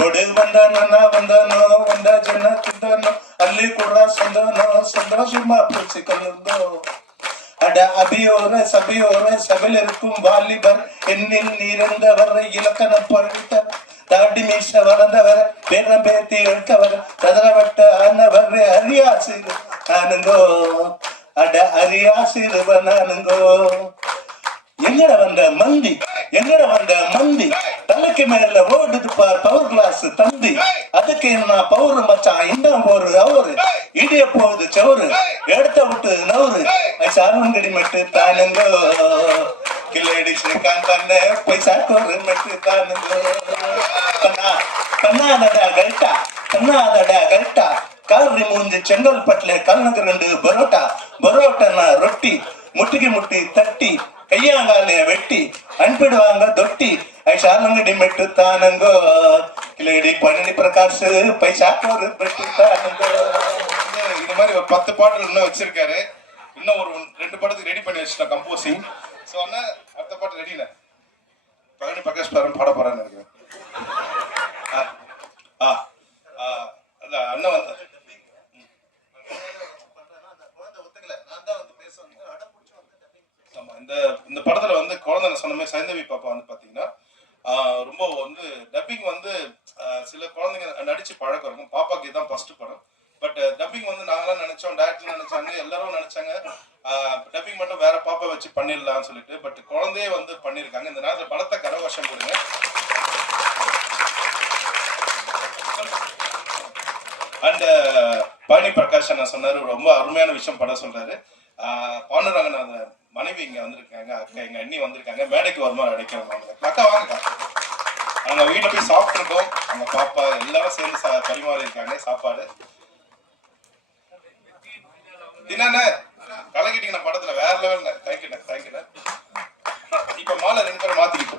கொடு வந்தானோ வந்தா ஜன திந்தானோ அள்ளி குடுறா சொந்தனோ சந்தோஷமா பிடிச்சுக்கொண்டோ அட அபியோர சபையோர சபையில் இருக்கும் வாலிபர் என்னில் நீரந்தவர் இலக்கணம் பழுத்த தாடி மீச வளர்ந்தவர் பேரம் பேத்தி எடுத்தவர் கதறவட்ட ஆனவர் அரியாசிறு நானுங்கோ அட அரியாசிறுவ நானுங்கோ எங்கட வந்த மந்தி தலைக்கு மேல ஓடுது பார் பவர் கிளாஸ் தந்தி அதுக்கு என்ன பவுரு மச்சான் இந்தாம் போரு அவரு இடிய போகுது சவுரு எடுத்த விட்டு நவுரு சாருங்கடி மட்டு தானுங்கோ கில்லடி ஸ்ரீகாந்த் அண்ணே பைசா கோரு மட்டு தானுங்கோ கண்ணாதடா கல்ட்டா கால்ரி மூஞ்சி செங்கல்பட்டுல கல்லுக்கு 2 பரோட்டா ரொட்டி முட்டிக்கு தட்டி கையாங்காலைய வெட்டி அனுப்பிடுவாங்க தொட்டி ஐசாலங்கடி மெட்டு தானுங்கோ கிளடி பழனி பிரகாஷ் பைசா ஒரு மெட்டு தானுங்கோ. இந்த மாதிரி ஒரு 10 பாடல் இன்னும் வச்சிருக்காரு. இன்னும் ஒரு 2 படத்துக்கு ரெடி பண்ணி வச்சுட்டோம் கம்போசிங். ஸோ அண்ணா அடுத்த பாட்டு ரெடியில பழனி பிரகாஷ் பாட போறான்னு நினைக்கிறேன். அண்ணன் வந்து இந்த படத்துல வந்து குழந்தை சொன்ன சைந்தவி பாப்பா வந்து பாத்தீங்கன்னா ரொம்ப வந்து டப்பிங் வந்து சில குழந்தைங்க நடிச்சு பழக்கம் இருக்கும். பாப்பாக்கு இதுதான் ஃபர்ஸ்ட் படம். பட் டப்பிங் வந்து நாங்களாம் நினைச்சோம், டேரக்டர் நினைச்சாங்க, எல்லாரும் நினைச்சாங்க டப்பிங் மட்டும் வேற பாப்பா வச்சு பண்ணிடலாம்னு சொல்லிட்டு. பட் குழந்தையே வந்து பண்ணியிருக்காங்க. இந்த நேரத்தில் படத்தை கரகோஷம் கொடுங்க. அண்ட் பழனி பிரகாஷ் அண்ணா சொன்னாரு, ரொம்ப அருமையான விஷயம் படம் சொல்றாரு. பாண்டுரங்கன் மனைவி இங்க வந்திருக்காங்க, அக்கா எங்க அண்ணி வந்திருக்காங்க, மேடைக்கு வருமா அடைக்கிறோம். அக்கா வாங்கக்கா. அவங்க வீட்டுல போய் சாப்பிட்டுருக்கோம், அவங்க பாப்பா எல்லாரும் சேர்ந்து பரிமாறி இருக்காங்க சாப்பாடு. என்னண்ணே கலக்கிட்டீங்க படத்துல, வேற லெவல். தேங்க்யூண்ணே. இப்ப மாலை 2 பேரும் மாத்திக்கிட்டு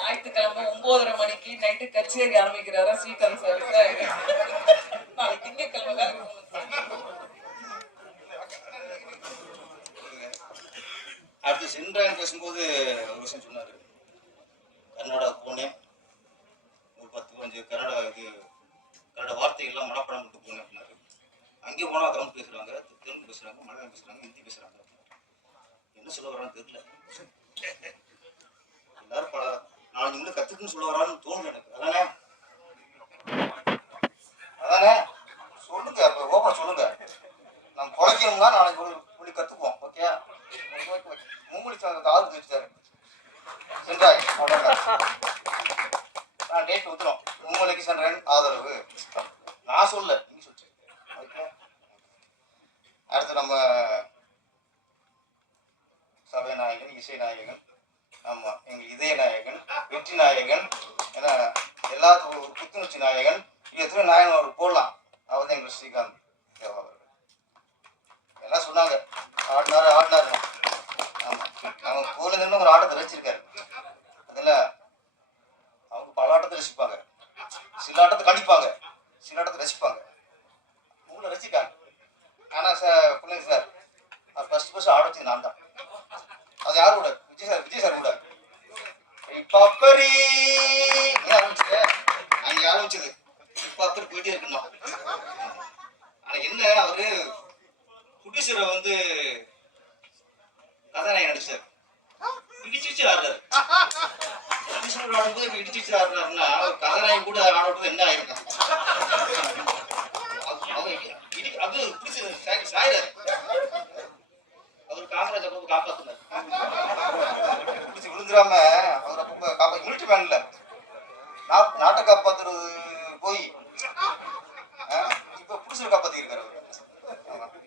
ஞாயிற்றுக்கிழமை 9:30 மணிக்கு நைட்டு கச்சேரி ஆரம்பிக்கிறாரா ஸ்ரீகாந்த் சார். நாளைக்கு திங்கட்கிழமை. அடுத்து சென்றாயன் பேசும்போது ஒரு விஷயம் சொன்னாரு. கர்நாடகா போனேன், ஒரு 10-15 கன்னட வார்த்தைகள்லாம் மனப்படம் விட்டு போனேன் அப்படின்னாரு. அங்கே போனால் தமிழ் பேசுறாங்க, தெலுங்கு பேசுறாங்க, மலையாளம் பேசுறாங்க, ஹிந்தி பேசுறாங்க. என்ன சொல்ல வரான்னு தெரியல. எல்லாரும் 4 நிமிடம் கத்துக்குன்னு சொல்ல வரான்னு தோணுது எனக்கு. அதானே சொல்லுங்க, ஓப்பன் சொல்லுங்க. நம்ம குறைக்கணும்னா நாளைக்கு ஒரு கத்துக்குவோம். ஓகே, மும்மொழி ஆறு வச்சுட்டாரு சென்றாய். நான் டேட் ஊத்துறோம். மும்மொழிக்கு சென்றேன் ஆதரவு நான் சொல்ல, நீங்க சொல்லிச்சு. ஓகே, அடுத்து நம்ம சபை நாயகன், இசை நாயகன், ஆமா எங்கள் இதய நாயகன், வெற்றி நாயகன், ஏன்னா எல்லாத்துக்கும் ஒரு புத்துணர்ச்சி நாயகன். எத்தனை நாயகன் அவர் போடலாம். அவர் தான் எங்கள் ஸ்ரீகாந்த் தேவா அவர்கள். எல்லாம் சொன்னாங்க ஆடினாரு ஆடினாரு. ஆமாம், அவங்க கோவிலேருந்து ஒரு ஆட்டத்தை ரசிச்சிருக்காரு. அதில் அவங்க பல ஆட்டத்தை ரசிப்பாங்க, சில ஆட்டத்தை கணிப்பாங்க, சில ஆட்டத்தை ரசிப்பாங்க, உங்களை ரசிக்காங்க. ஆனால் பிள்ளைங்க சார் ஃபர்ஸ்ட் ஆட வச்சது நான் தான். அது யார் கூட? விஜய் சார் கூட. பப்பரி ஆரம்பிச்சது, அங்கே ஆரம்பிச்சது பப்பரி போயிட்டே இருக்கணும். ஆனால் என்ன அவரு ப்ரொடியூசரை வந்து கதாநாயகன் நடிச்சார், இடிச்சு ஆடுறாரு. ப்ரொடியூசர் ஆடும்போது இடிச்சு ஆடுறாருன்னா கதாநாயகன் கூட ஆடுறது என்ன ஆயிருக்கும்? அது பிடிச்சது சாயிறாரு. அவர் காமராஜ் அப்பப்போ காப்பாத்தினார், பிடிச்சி விழுந்துடாம அவர் அப்பப்போ காப்பா. மிலிட்டரி மேன் இல்ல, நாட்டை காப்பாத்துறது போய் இப்ப புடிச்சு காப்பாத்தி இருக்காரு அவர்.